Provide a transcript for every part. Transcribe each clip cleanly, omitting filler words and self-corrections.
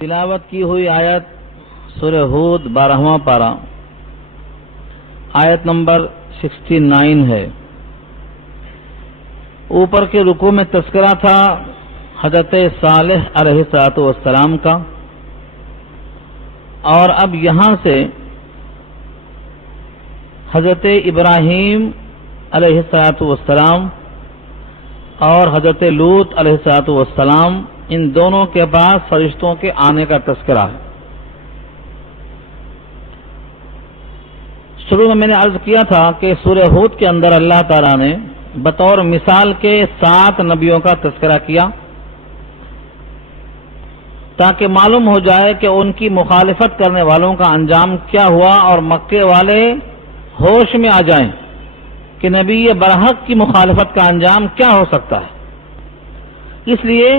تلاوت کی ہوئی آیت سورہ ہود 12واں پارہ آیت نمبر 69 ہے۔ اوپر کے رکوع میں تذکرہ تھا حضرت صالح علیہ السلام کا، اور اب یہاں سے حضرت ابراہیم علیہ السلام اور حضرت لوط علیہ السلام ان دونوں کے پاس فرشتوں کے آنے کا تذکرہ ہے۔ شروع میں نے عرض کیا تھا کہ سورہ ہود کے اندر اللہ تعالیٰ نے بطور مثال کے 7 نبیوں کا تذکرہ کیا تاکہ معلوم ہو جائے کہ ان کی مخالفت کرنے والوں کا انجام کیا ہوا اور مکے والے ہوش میں آ جائیں کہ نبی برحق کی مخالفت کا انجام کیا ہو سکتا ہے۔ اس لیے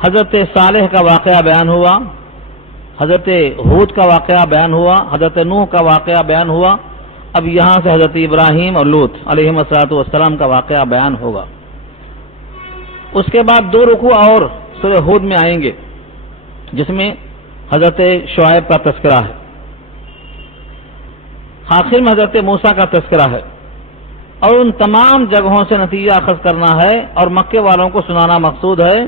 حضرت صالح کا واقعہ بیان ہوا، حضرت ہود کا واقعہ بیان ہوا، حضرت نوح کا واقعہ بیان ہوا، اب یہاں سے حضرت ابراہیم اور لوط علیہ السلام کا واقعہ بیان ہوگا۔ اس کے بعد 2 رکوع اور سورہ ہود میں آئیں گے جس میں حضرت شعیب کا تذکرہ ہے، آخر میں حضرت موسیٰ کا تذکرہ ہے، اور ان تمام جگہوں سے نتیجہ اخذ کرنا ہے اور مکے والوں کو سنانا مقصود ہے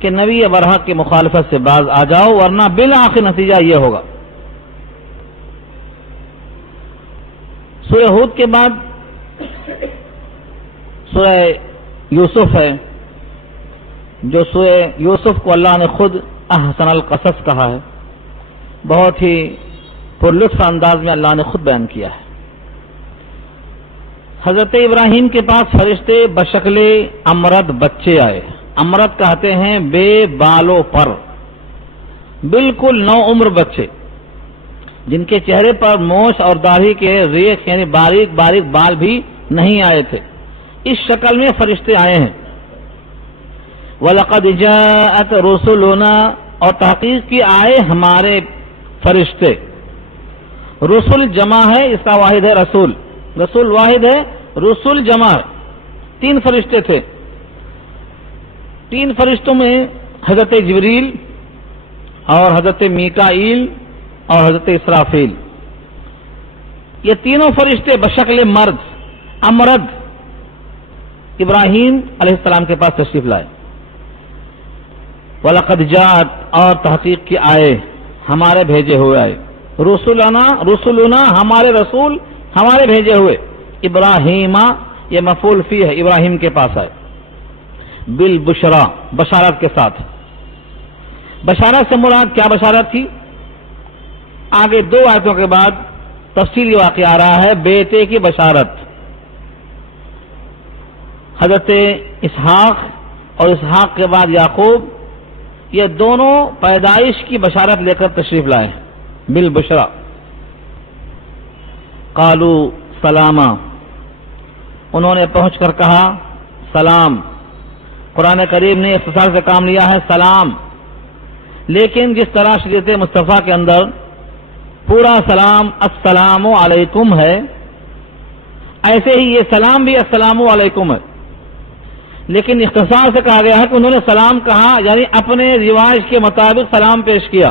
کہ نبی برحق کی مخالفت سے باز آ جاؤ، ورنہ بالآخر نتیجہ یہ ہوگا۔ سورہ ہود کے بعد سورہ یوسف ہے، جو سورہ یوسف کو اللہ نے خود احسن القصص کہا ہے، بہت ہی پرلطف انداز میں اللہ نے خود بیان کیا ہے۔ حضرت ابراہیم کے پاس فرشتے بشکل امرد بچے آئے، امرد کہتے ہیں بے بالوں پر، بالکل نو عمر بچے جن کے چہرے پر موچھ اور داڑھی کے ریخ یعنی باریک باریک بال بھی نہیں آئے تھے، اس شکل میں فرشتے آئے ہیں۔ وَلَقَدْ جَاءَتْ رُسُلُنَا، اور تحقیق کی آئے ہمارے فرشتے۔ رسول جمع ہے، اس کا واحد ہے رسول، رسول واحد ہے، رسول جمع ہے، 3 فرشتے تھے۔ 3 فرشتوں میں حضرت جبریل اور حضرت میکائیل اور حضرت اسرافیل، یہ تینوں فرشتے بشکل مرد امرد ابراہیم علیہ السلام کے پاس تشریف لائے۔ وَلَقَدْ جَاءَتْ، اور تحقیق کی آئے ہمارے بھیجے ہوئے آئے، رسولنا ہمارے رسول ہمارے بھیجے ہوئے، ابراہیم یہ مفعول فی ہے، ابراہیم کے پاس آئے، بالبشرا بشارت کے ساتھ۔ بشارت سے مراد کیا بشارت تھی؟ آگے 2 آیتوں کے بعد تفصیلی واقعہ آ رہا ہے، بیٹے کی بشارت۔ حضرت اسحاق اور اسحاق کے بعد یعقوب، یہ دونوں پیدائش کی بشارت لے کر تشریف لائے ہیں، بالبشرا۔ قالوا سلاما، انہوں نے پہنچ کر کہا سلام۔ قرآن کریم نے اختصار سے کام لیا ہے سلام، لیکن جس طرح شریعت مصطفیٰ کے اندر پورا سلام السلام علیکم ہے، ایسے ہی یہ سلام بھی السلام علیکم ہے، لیکن اختصار سے کہا گیا ہے کہ انہوں نے سلام کہا، یعنی اپنے رواج کے مطابق سلام پیش کیا۔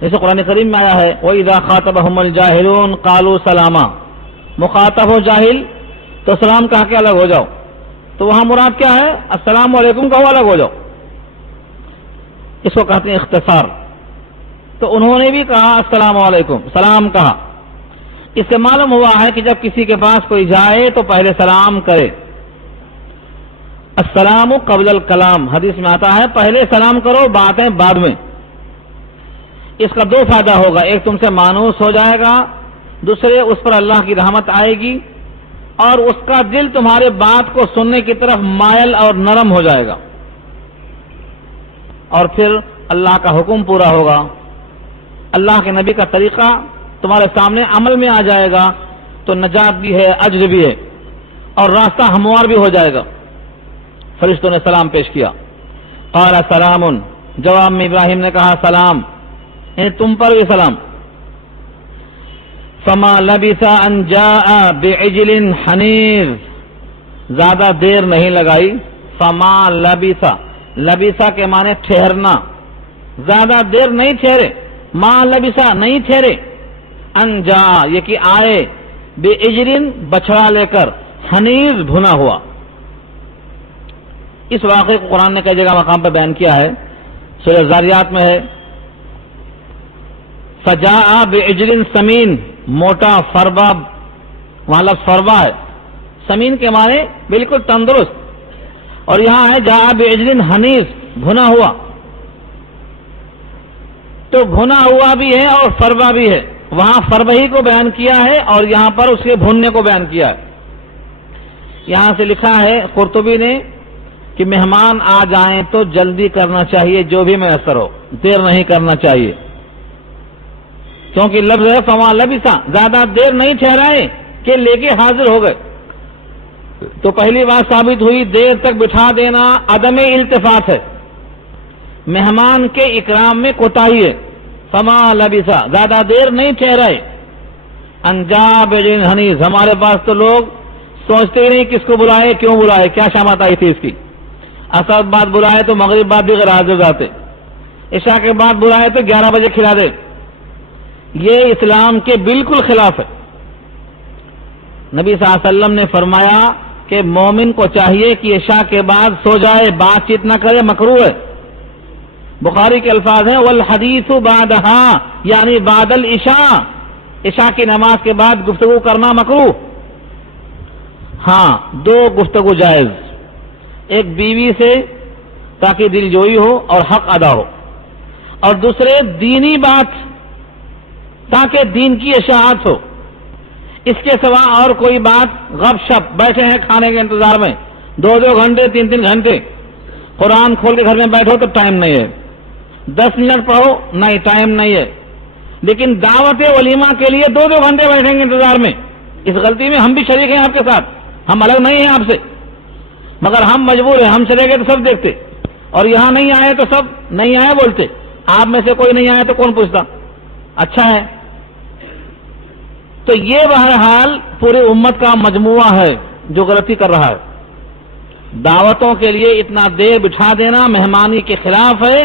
جیسے قرآن کریم میں آیا ہے وَإِذَا خَاطَبَهُمُ الْجَاهِلُونَ قَالُوا سَلَامًا، مخاطب ہو جاہل تو سلام کہا کے الگ ہو جاؤ، تو وہاں مراد کیا ہے؟ السلام علیکم کہو الگ ہو جاؤ، اس کو کہتے ہیں اختصار۔ تو انہوں نے بھی کہا السلام علیکم، سلام کہا۔ اس سے معلوم ہوا ہے کہ جب کسی کے پاس کوئی جائے تو پہلے سلام کرے۔ السلام قبل الکلام، حدیث میں آتا ہے پہلے سلام کرو باتیں بعد میں۔ اس کا 2 فائدہ ہوگا، ایک تم سے مانوس ہو جائے گا، دوسرے اس پر اللہ کی رحمت آئے گی، اور اس کا دل تمہارے بات کو سننے کی طرف مائل اور نرم ہو جائے گا، اور پھر اللہ کا حکم پورا ہوگا، اللہ کے نبی کا طریقہ تمہارے سامنے عمل میں آ جائے گا، تو نجات بھی ہے، اجر بھی ہے، اور راستہ ہموار بھی ہو جائے گا۔ فرشتوں نے سلام پیش کیا۔ قال سلام، جواب میں ابراہیم نے کہا سلام، یعنی تم پر بھی سلام۔ فما لبث ان جاء بعجل حنیذ، زیادہ دیر نہیں لگائی، فما لبث لبیسا کے معنی ٹھہرنا، زیادہ دیر نہیں ٹھہرے، ما لبیسا نہیں ٹھہرے، ان جا یہ کہ آئے، بے اجرن بچڑا لے کر، حنیز بھنا ہوا۔ اس واقعے کو قرآن نے کئی جگہ مقام پر بیان کیا ہے، سورہ زاریات میں ہے فجاء بعجل سمین، موٹا فربا، وہاں لفظ فربا ہے، سمین کے معنی بالکل تندرست، اور یہاں ہے جاء بعجل حنیز، بھنا ہوا، تو بھنا ہوا بھی ہے اور فربا بھی ہے، وہاں فربہی کو بیان کیا ہے اور یہاں پر اس کے بھوننے کو بیان کیا ہے۔ یہاں سے لکھا ہے قرطبی نے کہ مہمان آ جائیں تو جلدی کرنا چاہیے، جو بھی میسر ہو، دیر نہیں کرنا چاہیے، کیونکہ لفظ ہے فما لبثا، زیادہ دیر نہیں ٹھہرائے کہ لے کے حاضر ہو گئے۔ تو پہلی بات ثابت ہوئی دیر تک بٹھا دینا عدم التفات ہے، مہمان کے اکرام میں کوتاہی ہے۔ فما لبثا، زیادہ دیر نہیں ٹھہرائے، انجا بجن حنیز، ہمارے پاس تو لوگ سوچتے ہی نہیں کس کو بلائے، کیوں بلائے، کیا شامت آئی تھی اس کی، عصر بعد بلائے تو مغرب بعد بھی غیر حاضر جاتے، عشاء کے بعد بلائے تو 11 بجے کھلا دے، یہ اسلام کے بالکل خلاف ہے۔ نبی صلی اللہ علیہ وسلم نے فرمایا کہ مومن کو چاہیے کہ عشاء کے بعد سو جائے، بات چیت نہ کرے، مکروہ ہے۔ بخاری کے الفاظ ہیں والحدیث بعدہا، یعنی بعد العشاء، عشاء کی نماز کے بعد گفتگو کرنا مکروہ۔ ہاں، دو گفتگو جائز، ایک بیوی سے تاکہ دل جوئی ہو اور حق ادا ہو، اور دوسرے دینی بات تاکہ دین کی اشاعت ہو، اس کے سوا اور کوئی بات، غب شپ، بیٹھے ہیں کھانے کے انتظار میں 2 گھنٹے 3 گھنٹے، قرآن کھول کے گھر میں بیٹھو تو ٹائم نہیں ہے، 10 منٹ پڑھو نہیں، ٹائم نہیں ہے، لیکن دعوت ولیمہ کے لیے 2 گھنٹے بیٹھیں گے انتظار میں، اس غلطی میں ہم بھی شریک ہیں آپ کے ساتھ، ہم الگ نہیں ہیں آپ سے، مگر ہم مجبور ہیں، ہم چلے گئے تو سب دیکھتے، اور یہاں نہیں آئے تو سب نہیں آئے بولتے، آپ میں سے کوئی نہیں آیا تو کون پوچھتا، اچھا ہے۔ تو یہ بہرحال پوری امت کا مجموعہ ہے جو غلطی کر رہا ہے، دعوتوں کے لیے اتنا دیر بٹھا دینا مہمانی کے خلاف ہے،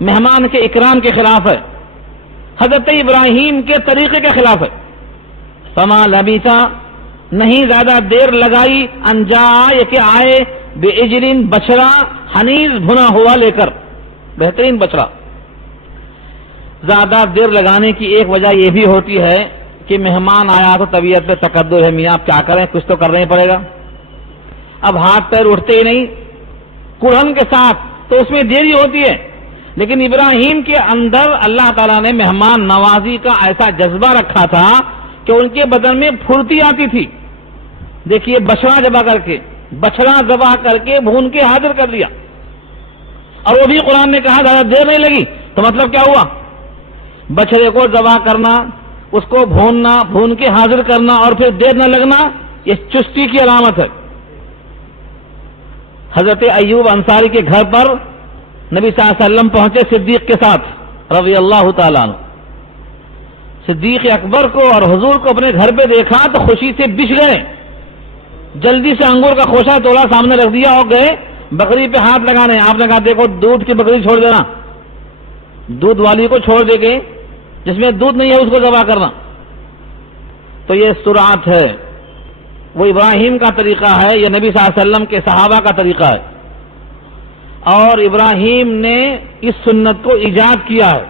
مہمان کے اکرام کے خلاف ہے، حضرت ابراہیم کے طریقے کے خلاف ہے۔ فما لبثا، نہیں زیادہ دیر لگائی، انجا یہ کہ آئے، بے اجرین بچڑا، حنیز بھنا ہوا لے کر، بہترین بچڑا۔ زیادہ دیر لگانے کی ایک وجہ یہ بھی ہوتی ہے کہ مہمان آیا تو طبیعت پہ تقدر ہے، میاں آپ کیا کریں، کچھ تو کرنا ہی پڑے گا، اب ہاتھ پیر اٹھتے ہی نہیں کڑھن کے ساتھ، تو اس میں دیری ہوتی ہے، لیکن ابراہیم کے اندر اللہ تعالیٰ نے مہمان نوازی کا ایسا جذبہ رکھا تھا کہ ان کے بدن میں پھرتی آتی تھی۔ دیکھیے بچڑا ذبح کر کے بھون کے حاضر کر دیا، اور وہ بھی قرآن نے کہا زیادہ دیر نہیں لگی، تو مطلب کیا ہوا، بچڑے کو ذبح کرنا، اس کو بھوننا، بھون کے حاضر کرنا اور پھر دیر نہ لگنا، یہ چستی کی علامت ہے۔ حضرت ایوب انصاری کے گھر پر نبی صلی اللہ علیہ وسلم پہنچے صدیق کے ساتھ رضی اللہ تعالیٰ عنہ، صدیق اکبر کو اور حضور کو اپنے گھر پہ دیکھا تو خوشی سے بچ گئے، جلدی سے انگور کا خوشہ توڑا، سامنے رکھ دیا اور گئے بکری پہ ہاتھ لگانے۔ آپ نے کہا دیکھو دودھ کی بکری چھوڑ دینا، دودھ والی کو چھوڑ دے کے جس میں دودھ نہیں ہے اس کو ذبح کرنا۔ تو یہ سرعت ہے، وہ ابراہیم کا طریقہ ہے، یہ نبی صلی اللہ علیہ وسلم کے صحابہ کا طریقہ ہے، اور ابراہیم نے اس سنت کو ایجاد کیا ہے۔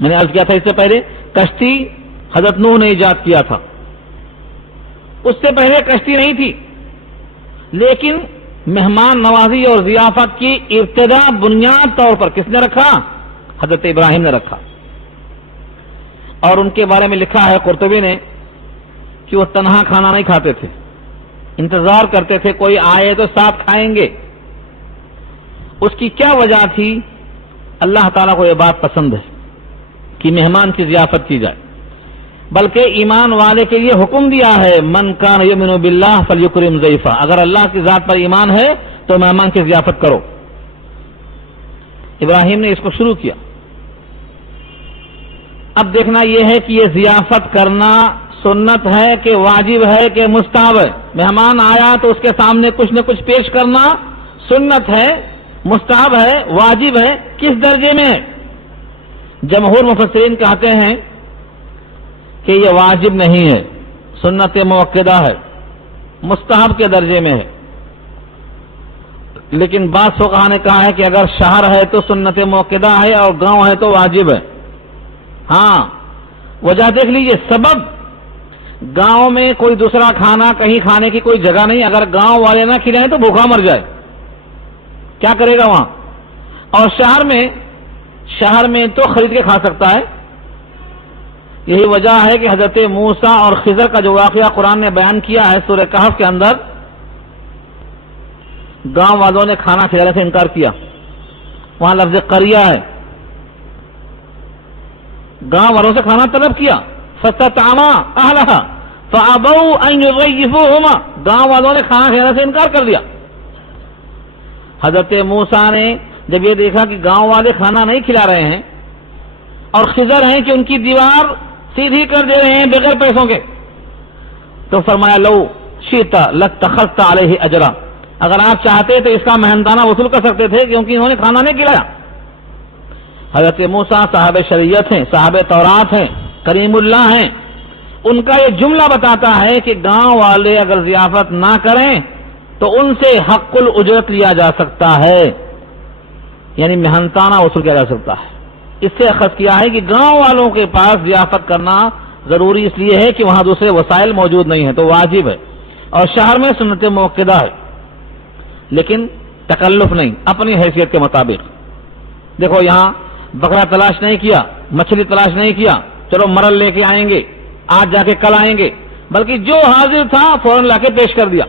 میں نے عرض کیا تھا اس سے پہلے کشتی حضرت نوح نے ایجاد کیا تھا، اس سے پہلے کشتی نہیں تھی، لیکن مہمان نوازی اور ضیافت کی ابتدا بنیاد طور پر کس نے رکھا؟ حضرت ابراہیم نے رکھا۔ اور ان کے بارے میں لکھا ہے قرطبی نے کہ وہ تنہا کھانا نہیں کھاتے تھے، انتظار کرتے تھے کوئی آئے تو ساتھ کھائیں گے۔ اس کی کیا وجہ تھی؟ اللہ تعالیٰ کو یہ بات پسند ہے کہ مہمان کی ضیافت کی جائے، بلکہ ایمان والے کے لیے حکم دیا ہے من کان یؤمن باللہ فلیکرم ضیفہ، اگر اللہ کی ذات پر ایمان ہے تو مہمان کی ضیافت کرو۔ ابراہیم نے اس کو شروع کیا۔ اب دیکھنا یہ ہے کہ یہ ضیافت کرنا سنت ہے کہ واجب ہے کہ مستحب ہے؟ مہمان آیا تو اس کے سامنے کچھ نہ کچھ پیش کرنا سنت ہے، مستحب ہے، واجب ہے، کس درجے میں ہے؟ جمہور مفسرین کہتے ہیں کہ یہ واجب نہیں ہے، سنت موقدہ ہے، مستحب کے درجے میں ہے۔ لیکن بعض فقہا نے کہا ہے کہ اگر شہر ہے تو سنت موقدہ ہے اور گاؤں ہے تو واجب ہے۔ ہاں، وجہ دیکھ لیجئے، سبب گاؤں میں کوئی دوسرا کھانا کہیں کھانے کی کوئی جگہ نہیں، اگر گاؤں والے نہ کھلائیں تو بھوکا مر جائے، کیا کرے گا وہاں؟ اور شہر میں تو خرید کے کھا سکتا ہے۔ یہی وجہ ہے کہ حضرت موسیٰ اور خضر کا جو واقعہ قرآن نے بیان کیا ہے سورہ کہف کے اندر، گاؤں والوں نے کھانا کھلانے سے انکار کیا، وہاں لفظ قریہ ہے، گاؤں والوں سے کھانا طلب کیا، فاستطعما اہلھا فابوا ان یضیفوہما، گاؤں والوں نے کھانا کھلانے سے انکار کر دیا۔ حضرت موسیٰ نے جب یہ دیکھا کہ گاؤں والے کھانا نہیں کھلا رہے ہیں اور خضر ہیں کہ ان کی دیوار سیدھی کر دے رہے ہیں بغیر پیسوں کے، تو فرمایا لو شئت لاتخذت علیہ اجرا، اگر آپ چاہتے تو اس کا محنتانہ وصول کر سکتے تھے کیونکہ انہوں نے کھانا نہیں کھلایا۔ حضرت موسیٰ صاحب شریعت ہیں، صاحب تورات ہیں، کریم اللہ ہیں، ان کا یہ جملہ بتاتا ہے کہ گاؤں والے اگر ضیافت نہ کریں تو ان سے حق الاجرت لیا جا سکتا ہے، یعنی محنتانہ وصول کیا جا سکتا ہے۔ اس سے اخذ کیا ہے کہ گاؤں والوں کے پاس ضیافت کرنا ضروری اس لیے ہے کہ وہاں دوسرے وسائل موجود نہیں ہیں تو واجب ہے، اور شہر میں سنت موقدہ ہے، لیکن تکلف نہیں، اپنی حیثیت کے مطابق۔ دیکھو یہاں بکرا تلاش نہیں کیا، مچھلی تلاش نہیں کیا، چلو مرل لے کے آئیں گے، آج جا کے کل آئیں گے، بلکہ جو حاضر تھا فوراً لا کے پیش کر دیا۔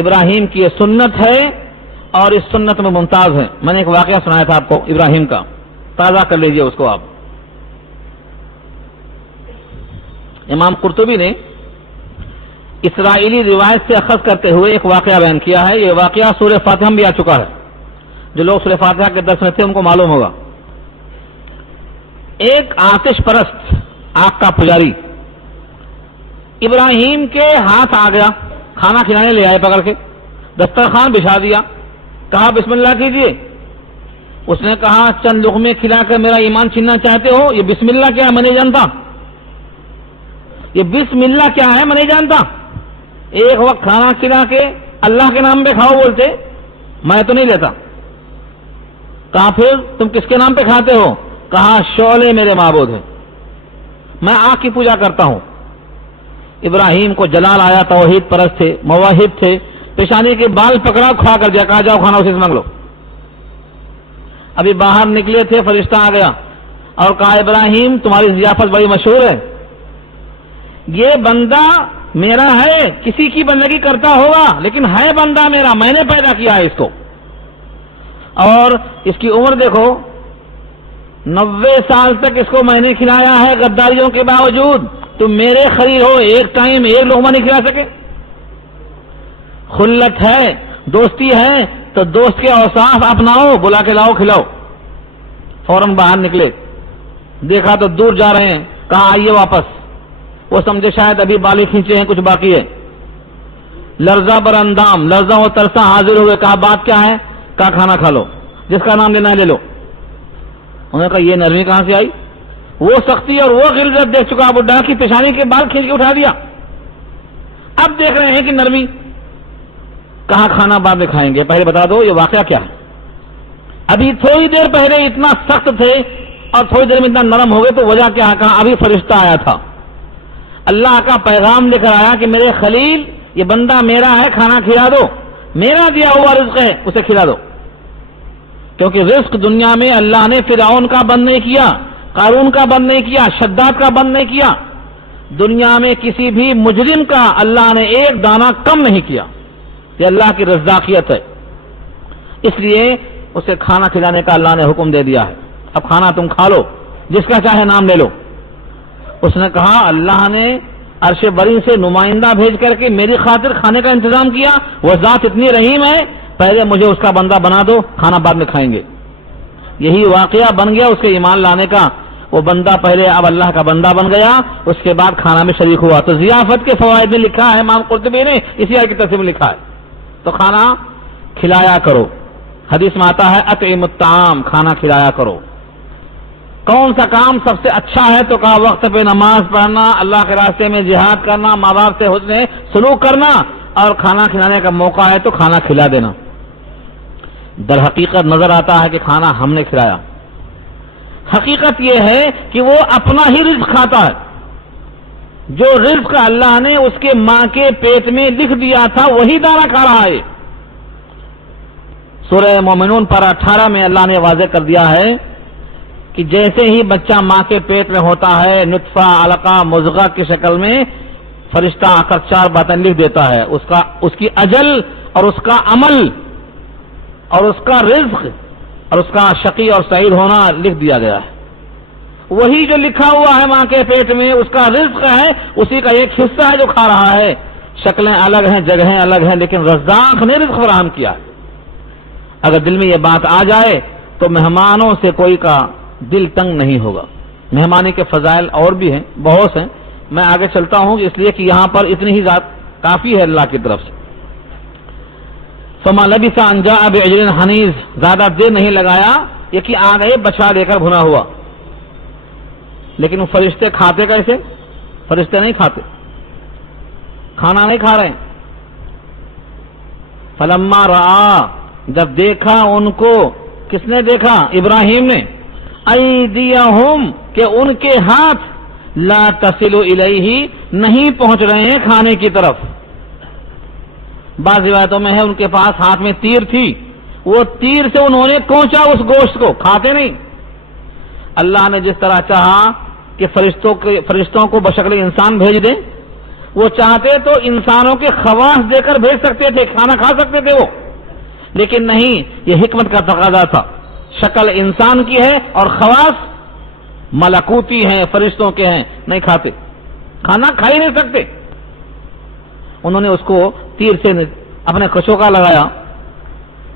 ابراہیم کی یہ سنت ہے اور اس سنت میں ممتاز ہے۔ میں نے ایک واقعہ سنایا تھا آپ کو ابراہیم کا، تازہ کر لیجئے اس کو آپ۔ امام قرطبی نے اسرائیلی روایت سے اخذ کرتے ہوئے ایک واقعہ بیان کیا ہے، یہ واقعہ سورہ فاتحہ میں بھی آ چکا ہے، جو لوگ سورہ فاتحہ کے درس میں تھے ان کو معلوم ہوگا۔ ایک آتش پرست، آگ کا پجاری، ابراہیم کے ہاتھ آ گیا، کھانا کھلانے لے آئے پکڑ کے، دسترخوان بچھا دیا، کہا بسم اللہ کیجئے۔ اس نے کہا چند لقمے کھلا کر میرا ایمان چھیننا چاہتے ہو؟ یہ بسم اللہ کیا ہے میں نہیں جانتا، یہ بسم اللہ کیا ہے میں نہیں جانتا۔ ایک وقت کھانا کھلا کے اللہ کے نام پہ کھاؤ بولتے، میں تو نہیں لیتا۔ کہا پھر تم کس کے نام پہ کھاتے ہو؟ کہا شعلے میرے معبود ہیں، میں آگ کی پوجا کرتا ہوں۔ ابراہیم کو جلال آیا، توحید پرست تھے، موحد تھے، پیشانی کے بال پکڑا کھا کر دیا، کہا جاؤ کھانا اسی سے مانگ لو۔ ابھی باہر نکلے تھے، فرشتہ آ گیا اور کہا ابراہیم تمہاری ضیافت بڑی مشہور ہے، یہ بندہ میرا ہے، کسی کی بندگی کرتا ہوگا لیکن ہے بندہ میرا، میں نے پیدا کیا ہے اس کو، اور اس کی عمر دیکھو 90 سال تک اس کو میں نے کھلایا ہے غداریوں کے باوجود، تم میرے خلیل ہو، ایک ٹائم ایک لقمہ نہیں کھلا سکے؟ خلت ہے، دوستی ہے تو دوست کے اوصاف اپناؤ، بلا کے لاؤ کھلاؤ۔ فوراً باہر نکلے، دیکھا تو دور جا رہے ہیں، کہا آئیے واپس۔ وہ سمجھے شاید ابھی بالیں کھینچے ہیں، کچھ باقی ہے۔ لرزہ بر اندام، لرزہ و ترسا حاضر ہوئے، کہا بات کیا ہے؟ کہا کھانا کھا لو، جس کا نام لینا ہے لے لو۔ انہوں نے کہا یہ نرمی کہاں سے آئی؟ وہ سختی اور وہ غلظت دیکھ چکا بڈھا کی پیشانی کے بال کھینچ کے اٹھا دیا، اب دیکھ رہے ہیں کہ نرمی۔ کہاں کھانا بعد میں کھائیں گے، پہلے بتا دو یہ واقعہ کیا ہے۔ ابھی تھوڑی دیر پہلے اتنا سخت تھے اور تھوڑی دیر میں اتنا نرم ہو گئے، تو وجہ کیا ہے؟ کہا ابھی فرشتہ آیا تھا، اللہ کا پیغام لے کر آیا کہ میرے خلیل یہ بندہ میرا ہے، کھانا کھلا دو، میرا دیا ہوا رزق ہے اسے کھلا دو۔ کیونکہ رزق دنیا میں اللہ نے فرعون کا بند نہیں کیا، قارون کا بند نہیں کیا، شداد کا بند نہیں کیا، دنیا میں کسی بھی مجرم کا اللہ نے ایک دانہ کم نہیں کیا، یہ اللہ کی رزاقیت ہے۔ اس لیے اسے کھانا کھلانے کا اللہ نے حکم دے دیا ہے، اب کھانا تم کھا لو، جس کا چاہے نام لے لو۔ اس نے کہا اللہ نے عرش بری سے نمائندہ بھیج کر کے میری خاطر کھانے کا انتظام کیا، وہ ذات اتنی رحیم ہے، پہلے مجھے اس کا بندہ بنا دو، کھانا بعد میں کھائیں گے۔ یہی واقعہ بن گیا اس کے ایمان لانے کا، وہ بندہ پہلے اب اللہ کا بندہ بن گیا، اس کے بعد کھانا میں شریک ہوا۔ تو ضیافت کے فوائد میں لکھا ہے، امام قرطبی نے اسی آیت کی تفسیر میں لکھا ہے، تو کھانا کھلایا کرو، حدیث میں آتا ہے اطعم الطعام، کھانا کھلایا کرو۔ کون سا کام سب سے اچھا ہے؟ تو کہا وقت پہ نماز پڑھنا، اللہ کے راستے میں جہاد کرنا، ماں باپ سے حسن سلوک کرنا، اور کھانا کھلانے کا موقع ہے تو کھانا کھلا دینا۔ در حقیقت نظر آتا ہے کہ کھانا ہم نے کھلایا۔ حقیقت یہ ہے کہ وہ اپنا ہی رزق کھاتا ہے، جو رزق اللہ نے اس کے ماں کے پیٹ میں لکھ دیا تھا وہی دانہ کھا رہا ہے۔ سورہ مومنون پر 18 میں اللہ نے واضح کر دیا ہے کہ جیسے ہی بچہ ماں کے پیٹ میں ہوتا ہے، نطفہ، علقہ، مضغہ کی شکل میں، فرشتہ آ کر 4 باتیں لکھ دیتا ہے، اس کی اجل اور اس کا عمل اور اس کا رزق اور اس کا شقی اور سعید ہونا لکھ دیا گیا ہے۔ وہی جو لکھا ہوا ہے ماں کے پیٹ میں، اس کا رزق ہے، اسی کا ایک حصہ ہے جو کھا رہا ہے۔ شکلیں الگ ہیں، جگہیں الگ ہیں، لیکن رزاق نے رزق فراہم کیا ہے۔ اگر دل میں یہ بات آ جائے تو مہمانوں سے کوئی کا دل تنگ نہیں ہوگا۔ مہمانی کے فضائل اور بھی ہیں، بہت ہیں، میں آگے چلتا ہوں اس لیے کہ یہاں پر اتنی ہی ذات کافی ہے اللہ کی طرف سے۔ فما لبث ان جاء بعجل حنیذ، زیادہ دیر نہیں لگایا یہ کہ آ گئے بچھڑا لے کر بھنا ہوا۔ لیکن وہ فرشتے کھاتے کیسے؟ فرشتے نہیں کھاتے، کھانا نہیں کھا رہے ہیں۔ فلما رآ، جب دیکھا ان کو، کس نے دیکھا؟ ابراہیم نے، ایدیہم، کہ ان کے ہاتھ، لا تصل الیہ، نہیں پہنچ رہے ہیں کھانے کی طرف۔ بعض روایتوں میں ہے ان کے پاس ہاتھ میں تیر تھی، وہ تیر سے انہوں نے کوچا اس گوشت کو، کھاتے نہیں۔ اللہ نے جس طرح چاہا کہ فرشتوں کو بشکل انسان بھیج دیں، وہ چاہتے تو انسانوں کے خواص دے کر بھیج سکتے تھے، کھانا کھا سکتے تھے وہ، لیکن نہیں، یہ حکمت کا تقاضا تھا۔ شکل انسان کی ہے اور خواص ملکوتی ہیں، فرشتوں کے ہیں، نہیں کھاتے، کھانا کھا ہی نہیں سکتے۔ انہوں نے اس کو تیر سے اپنے کچھوں کا لگایا،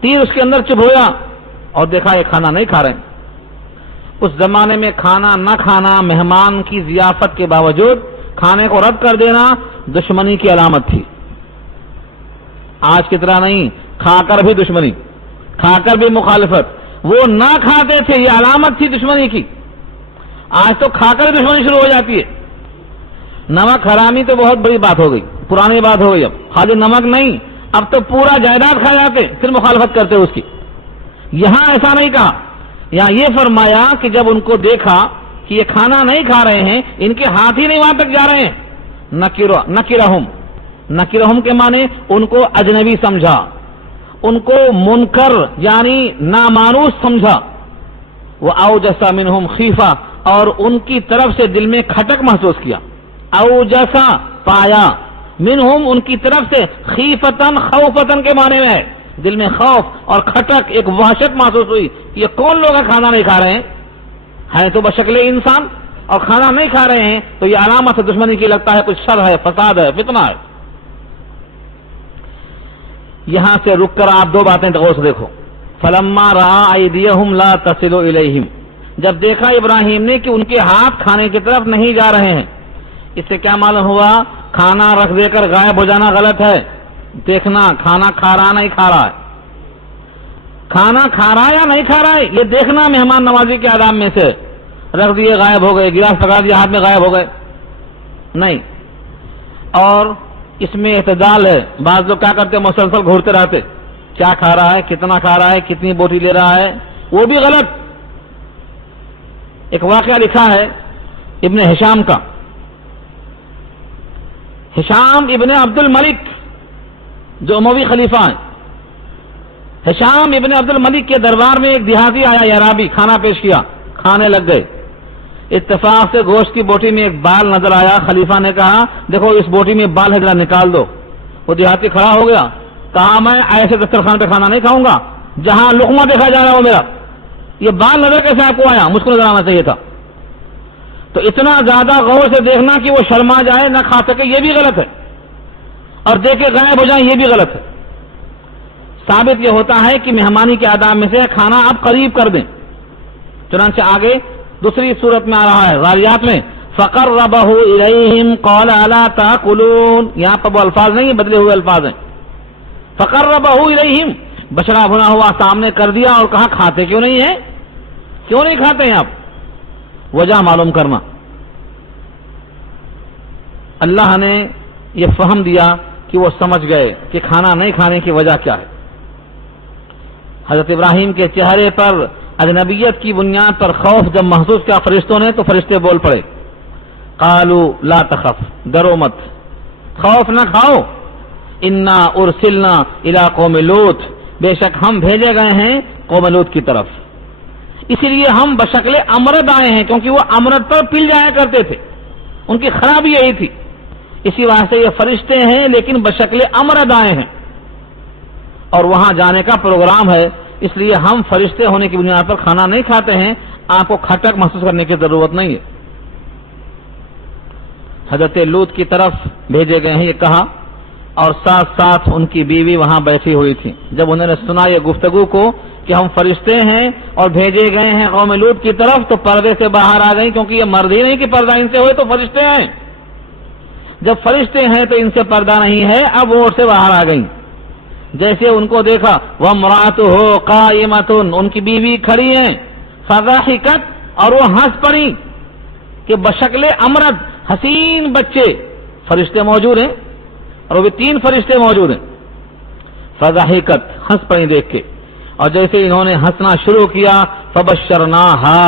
تیر اس کے اندر چبھویا اور دیکھا یہ کھانا نہیں کھا رہے۔ اس زمانے میں کھانا نہ کھانا، مہمان کی ضیافت کے باوجود کھانے کو رد کر دینا دشمنی کی علامت تھی۔ آج کی طرح نہیں، کھا کر بھی دشمنی، کھا کر بھی مخالفت۔ وہ نہ کھاتے تھے، یہ علامت تھی دشمنی کی۔ آج تو کھا کر دشمنی شروع ہو جاتی ہے۔ نمک حرامی تو بہت بڑی بات ہو گئی، پرانی بات ہو گئی، اب خالی نمک نہیں، اب تو پورا جائیداد کھا جاتے، پھر مخالفت کرتے اس کی۔ یہاں ایسا نہیں کہا، یہاں یہ فرمایا کہ جب ان کو دیکھا کہ یہ کھانا نہیں کھا رہے ہیں، ان کے ہاتھ ہی نہیں وہاں تک جا رہے ہیں، نکرہم کے معنی ان کو اجنبی سمجھا، ان کو منکر یعنی نامانوس سمجھا، وَأَوْجَسَ مِنْهُمْ خِیفَةً، اور ان کی طرف سے دل میں کھٹک محسوس کیا۔ اوجسا، پایا، منہم، ان کی طرف سے، خیفتن، خوفتن کے معنی میں ہے، دل میں خوف اور کھٹک، ایک وحشت محسوس ہوئی، یہ کون لوگ کھانا نہیں کھا رہے ہیں تو بشکل انسان اور کھانا نہیں کھا رہے ہیں، تو یہ علامت ہے دشمنی کی، لگتا ہے کچھ شر ہے، فساد ہے، فتنہ ہے۔ یہاں سے رک کر آپ 2 باتیں غور سے دیکھو۔ فلما رآ ایدیہم لا تصل الیہم، جب دیکھا ابراہیم نے کہ ان کے ہاتھ کھانے کی طرف نہیں جا رہے ہیں، اس سے کیا معلوم ہوا؟ کھانا رکھ دے کر غائب ہو جانا غلط ہے، دیکھنا کھانا کھا رہا نہیں کھا رہا ہے، کھانا کھا رہا ہے یا نہیں کھا رہا ہے، یہ دیکھنا مہمان نوازی کے آداب میں سے۔ رکھ دیے غائب ہو گئے، گلاس پکڑا دیا ہاتھ میں غائب ہو گئے، نہیں۔ اور اس میں اعتدال ہے، بعض لوگ کیا کرتے مسلسل گھورتے رہتے، کیا کھا رہا ہے، کتنا کھا رہا ہے، کتنی بوٹی لے رہا ہے، وہ بھی غلط۔ ایک واقعہ لکھا ہے ابن ہشام کا، ہشام ابن عبد الملک جو اموی خلیفہ ہیں، ہشام ابن عبد الملک کے دربار میں ایک دیہاتی آیا، یارابی، کھانا پیش کیا، کھانے لگ گئے۔ اتفاق سے گوشت کی بوٹی میں ایک بال نظر آیا، خلیفہ نے کہا دیکھو اس بوٹی میں بال ہے، ذرا نکال دو۔ وہ دیہاتی کھڑا ہو گیا، کہا میں ایسے دسترخوان پہ کھانا نہیں کھاؤں گا جہاں لقمہ دیکھا جا رہا ہے وہ میرا، یہ بال نظر کیسے آپ کو آیا، مجھ کو نظر آنا چاہیے تھا۔ تو اتنا زیادہ غور سے دیکھنا کہ وہ شرما جائے، نہ کھا سکے، یہ بھی غلط ہے، اور دیکھ کے غائب ہو جائیں، یہ بھی غلط ہے۔ ثابت یہ ہوتا ہے کہ مہمانی کے آداب میں سے کھانا آپ قریب کر دیں۔ چنانچہ آگے دوسری صورت میں آ رہا ہے غاریات میں، فَقَرَّبَهُ إِلَيْهِمْ قَالَ أَلَا تَأْكُلُونَ، یہاں پر وہ الفاظ نہیں، بدلے ہوئے الفاظ ہیں۔ فَقَرَّبَهُ إِلَيْهِمْ، بچڑا بنا ہوا سامنے کر دیا اور کہا کھاتے کیوں نہیں ہیں؟ کیوں نہیں کھاتے ہیں آپ؟ وجہ معلوم کرنا۔ اللہ نے یہ فہم دیا کہ وہ سمجھ گئے کہ کھانا نہیں کھانے کی وجہ کیا ہے۔ حضرت ابراہیم کے چہرے پر اجنبیت کی بنیاد پر خوف جب محسوس کیا فرشتوں نے، تو فرشتے بول پڑے، قالوا لا تخف، ڈرو مت، خوف نہ کھاؤ، انا ارسلنا الی قوم لوط، بے شک ہم بھیجے گئے ہیں قوم لوط کی طرف، اسی لیے ہم بشکل امرد آئے ہیں، کیونکہ وہ امرد پر پل جایا کرتے تھے، ان کی خرابی یہی تھی، اسی وجہ سے یہ فرشتے ہیں لیکن بشکل امرد آئے ہیں، اور وہاں جانے کا پروگرام ہے، اس لیے ہم فرشتے ہونے کی بنیاد پر کھانا نہیں کھاتے ہیں، آپ کو کھٹک محسوس کرنے کی ضرورت نہیں ہے۔ حضرت لوط کی طرف بھیجے گئے ہیں یہ کہا، اور ساتھ ساتھ ان کی بیوی وہاں بیٹھی ہوئی تھی۔ جب انہوں نے سنا یہ گفتگو کو کہ ہم فرشتے ہیں اور بھیجے گئے ہیں قوم لوط کی طرف، تو پردے سے باہر آ گئی، کیونکہ یہ مرد ہی نہیں کہ پردہ ان سے ہوئے، تو فرشتے ہیں، جب فرشتے ہیں تو ان سے پردہ نہیں ہے، اب وہ سے باہر آ گئی۔ جیسے ان کو دیکھا، وامرأتہ قائمۃ، ان کی بیوی کھڑی ہیں، فضحکت، اور وہ ہنس پڑی کہ بشکل امرد حسین بچے، فرشتے موجود ہیں اور وہ بھی 3 فرشتے موجود ہیں، فضحکت، ہنس پڑی دیکھ کے، اور جیسے انہوں نے ہنسنا شروع کیا، فبشرناہا،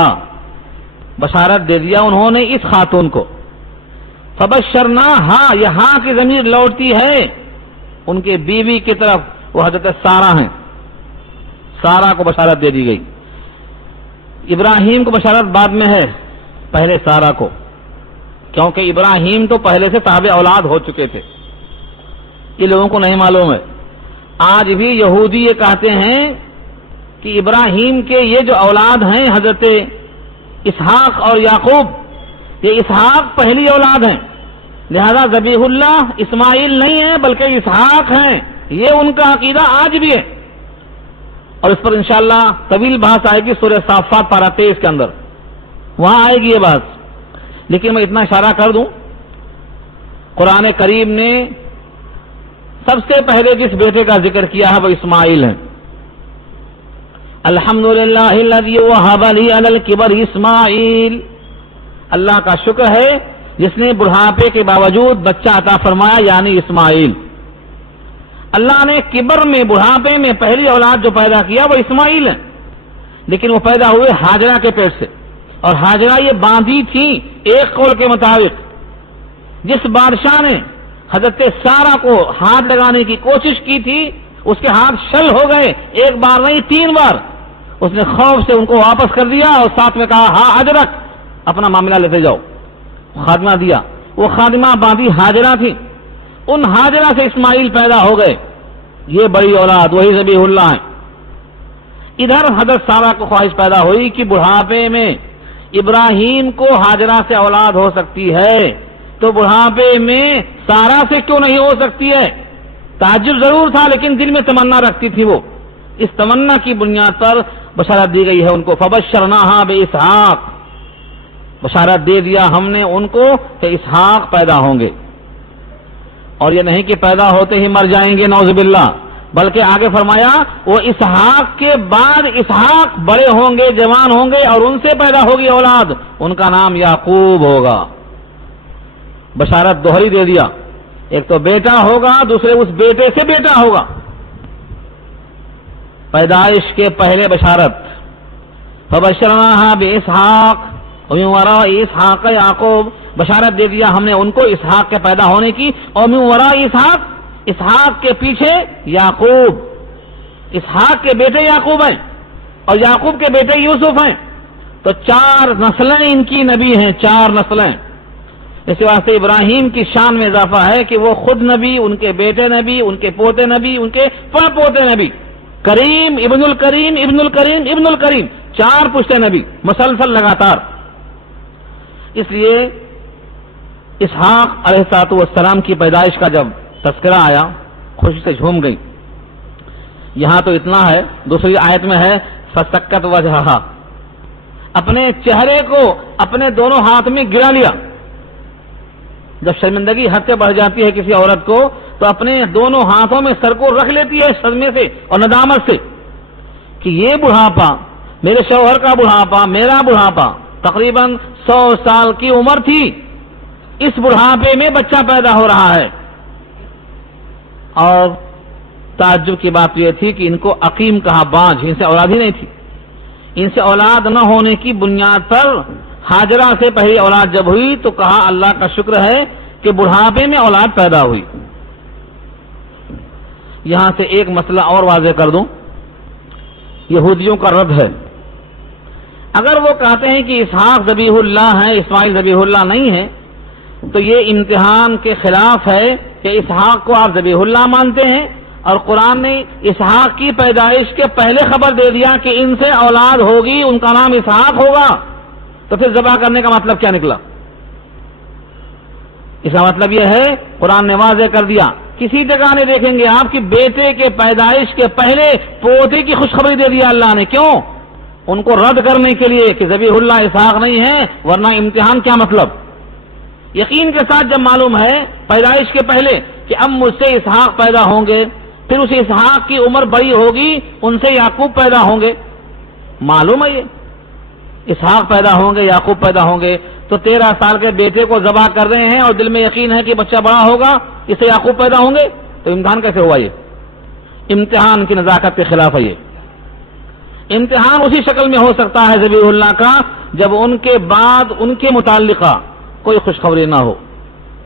بشارت دے دیا انہوں نے اس خاتون کو، فبشرناہا، یہاں کی ضمیر لوٹتی ہے ان کے بیوی کی طرف، وہ حضرت سارہ ہیں، سارہ کو بشارت دے دی گئی۔ ابراہیم کو بشارت بعد میں ہے، پہلے سارہ کو، کیونکہ ابراہیم تو پہلے سے صاحب اولاد ہو چکے تھے، یہ لوگوں کو نہیں معلوم ہے۔ آج بھی یہودی یہ کہتے ہیں کہ ابراہیم کے یہ جو اولاد ہیں حضرت اسحاق اور یعقوب، یہ اسحاق پہلی اولاد ہیں، لہذا ذبیح اللہ اسماعیل نہیں ہے بلکہ اسحاق ہیں، یہ ان کا عقیدہ آج بھی ہے، اور اس پر انشاءاللہ طویل بحث آئے گی سورہ صافات پارہ 23 کے اندر، وہاں آئے گی یہ بات۔ لیکن میں اتنا اشارہ کر دوں، قرآن کریم نے سب سے پہلے جس بیٹے کا ذکر کیا ہے وہ اسماعیل ہیں۔ الحمدللہ الذی وہب لی علی الکبر اسماعیل، اللہ کا شکر ہے جس نے بڑھاپے کے باوجود بچہ عطا فرمایا، یعنی اسماعیل۔ اللہ نے کبر میں، بڑھاپے میں پہلی اولاد جو پیدا کیا وہ اسماعیل ہے، لیکن وہ پیدا ہوئے ہاجرہ کے پیٹ سے، اور ہاجرہ یہ باندھی تھی ایک قول کے مطابق، جس بادشاہ نے حضرت سارہ کو ہاتھ لگانے کی کوشش کی تھی اس کے ہاتھ شل ہو گئے، ایک بار نہیں 3 بار، اس نے خوف سے ان کو واپس کر دیا اور ساتھ میں کہا ہاں اجرک، اپنا معاملہ لیتے جاؤ، خادمہ دیا، وہ خادمہ باندھی ہاجرہ تھی، ان ہاجرہ سے اسماعیل پیدا ہو گئے، یہ بڑی اولاد وہی ذبیح اللہ ہیں۔ ادھر حضرت سارہ کو خواہش پیدا ہوئی کہ بڑھاپے میں ابراہیم کو ہاجرہ سے اولاد ہو سکتی ہے، تو بڑھاپے میں سارہ سے کیوں نہیں ہو سکتی ہے؟ تعجب ضرور تھا لیکن دل میں تمنا رکھتی تھی وہ، اس تمنا کی بنیاد پر بشارت دی گئی ہے ان کو، فبشرناہا باسحاق، بشارت دے دیا ہم نے ان کو کہ اسحاق پیدا ہوں گے، اور یہ نہیں کہ پیدا ہوتے ہی مر جائیں گے نعوذ باللہ، بلکہ آگے فرمایا وہ اسحاق کے بعد اسحاق بڑے ہوں گے، جوان ہوں گے، اور ان سے پیدا ہوگی اولاد، ان کا نام یعقوب ہوگا۔ بشارت دوہری دے دیا، ایک تو بیٹا ہوگا، دوسرے اس بیٹے سے بیٹا ہوگا، پیدائش کے پہلے بشارت، فبشرناہا باسحاق ومن وراء اسحاق یعقوب، بشارت دے دیا ہم نے ان کو اسحاق کے پیدا ہونے کی، اور من وراء اسحاق، اسحاق کے پیچھے یعقوب، اسحاق کے بیٹے یعقوب ہیں اور یعقوب کے بیٹے یوسف ہیں، تو 4 نسلیں ان کی نبی ہیں، 4 نسلیں۔ اس واسطے ابراہیم کی شان میں اضافہ ہے کہ وہ خود نبی، ان کے بیٹے نبی، ان کے پوتے نبی، ان کے پڑ پوتے نبی، کریم ابن الکریم ابن الکریم ابن الکریم، 4 پشتے نبی مسلسل لگاتار۔ اس لیے اسحاق علیہ السلام کی پیدائش کا جب تذکرہ آیا خوشی سے جھوم گئی۔ یہاں تو اتنا ہے، دوسری آیت میں ہے فسکت وجہہا، اپنے چہرے کو اپنے دونوں ہاتھ میں گرا لیا۔ جب شرمندگی حد سے بڑھ جاتی ہے کسی عورت کو تو اپنے دونوں ہاتھوں میں سر کو رکھ لیتی ہے صدمے سے اور ندامت سے کہ یہ بڑھاپا، میرے شوہر کا بڑھاپا، میرا بڑھاپا، تقریباً 100 سال کی عمر تھی، اس بڑھاپے میں بچہ پیدا ہو رہا ہے۔ اور تعجب کی بات یہ تھی کہ ان کو عقیم کہا، بانجھ، ان سے اولاد ہی نہیں تھی۔ ان سے اولاد نہ ہونے کی بنیاد پر ہاجرہ سے پہلی اولاد جب ہوئی تو کہا اللہ کا شکر ہے کہ بڑھاپے میں اولاد پیدا ہوئی۔ یہاں سے ایک مسئلہ اور واضح کر دوں، یہودیوں کا رد ہے۔ اگر وہ کہتے ہیں کہ اسحاق ذبیح اللہ ہے، اسماعیل ذبیح اللہ نہیں ہے، تو یہ امتحان کے خلاف ہے کہ اسحاق کو آپ ذبیح اللہ مانتے ہیں اور قرآن نے اسحاق کی پیدائش کے پہلے خبر دے دیا کہ ان سے اولاد ہوگی، ان کا نام اسحاق ہوگا، تو پھر ذبح کرنے کا مطلب کیا نکلا؟ اس کا مطلب یہ ہے قرآن نے واضح کر دیا، کسی جگہ نہیں دیکھیں گے آپ کی بیٹے کے پیدائش کے پہلے پوتے کی خوشخبری دے دیا اللہ نے۔ کیوں؟ ان کو رد کرنے کے لیے کہ ذبیح اللہ اسحاق نہیں ہے، ورنہ امتحان کیا مطلب؟ یقین کے ساتھ جب معلوم ہے پیدائش کے پہلے کہ اب مجھ سے اسحاق پیدا ہوں گے، پھر اس اسحاق کی عمر بڑی ہوگی، ان سے یعقوب پیدا ہوں گے، معلوم ہے یہ اسحاق پیدا ہوں گے، یعقوب پیدا ہوں گے، تو 13 سال کے بیٹے کو ذبح کر رہے ہیں اور دل میں یقین ہے کہ بچہ بڑا ہوگا، اس سے یعقوب پیدا ہوں گے، تو امتحان کیسے ہوا؟ یہ امتحان کی نزاکت کے خلاف ہے۔ یہ امتحان اسی شکل میں ہو سکتا ہے ذبیح اللہ کا جب ان کے بعد ان کے متعلقہ کوئی خوشخبری نہ ہو۔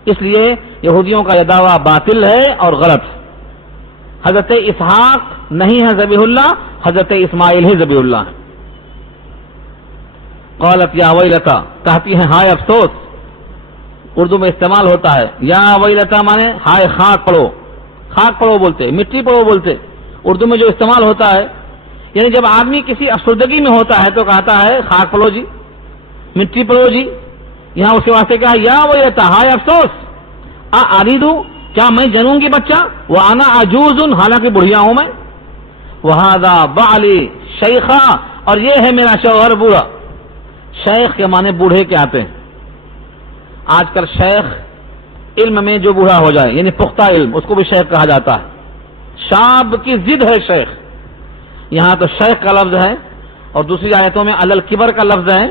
اس لیے یہودیوں کا یہ دعویٰ باطل ہے اور غلط ہے۔ حضرت اسحاق نہیں ہے ذبیح اللہ، حضرت اسماعیل ہی ذبیح اللہ ہے۔ قالت یا ویلتا، کہتی ہیں ہائے افسوس، اردو میں استعمال ہوتا ہے یا ویلتا مانے ہائے خاک پڑو، خاک پڑو بولتے، مٹی پڑو بولتے، اردو میں جو استعمال ہوتا ہے، یعنی جب آدمی کسی افسردگی میں ہوتا ہے تو کہتا ہے خاک پڑو جی، مٹی پڑو جی۔ یہاں اس کے واسطے کہا یا ویلتا، ہائے افسوس، آریدو، کیا میں جنوں گی بچہ، وانا عجوز، حالانکہ بڑھیا ہوں میں، وہذا بعلی شیخا، اور یہ ہے میرا شوہر بوڑھا۔ شیخ کے معنی بوڑھے کے آتے ہیں۔ آج کل شیخ علم میں جو بوڑھا ہو جائے، یعنی پختہ علم، اس کو بھی شیخ کہا جاتا ہے۔ شاب کی ضد ہے شیخ، یہاں تو شیخ کا لفظ ہے اور دوسری آیتوں میں علی الکبر کا لفظ ہے۔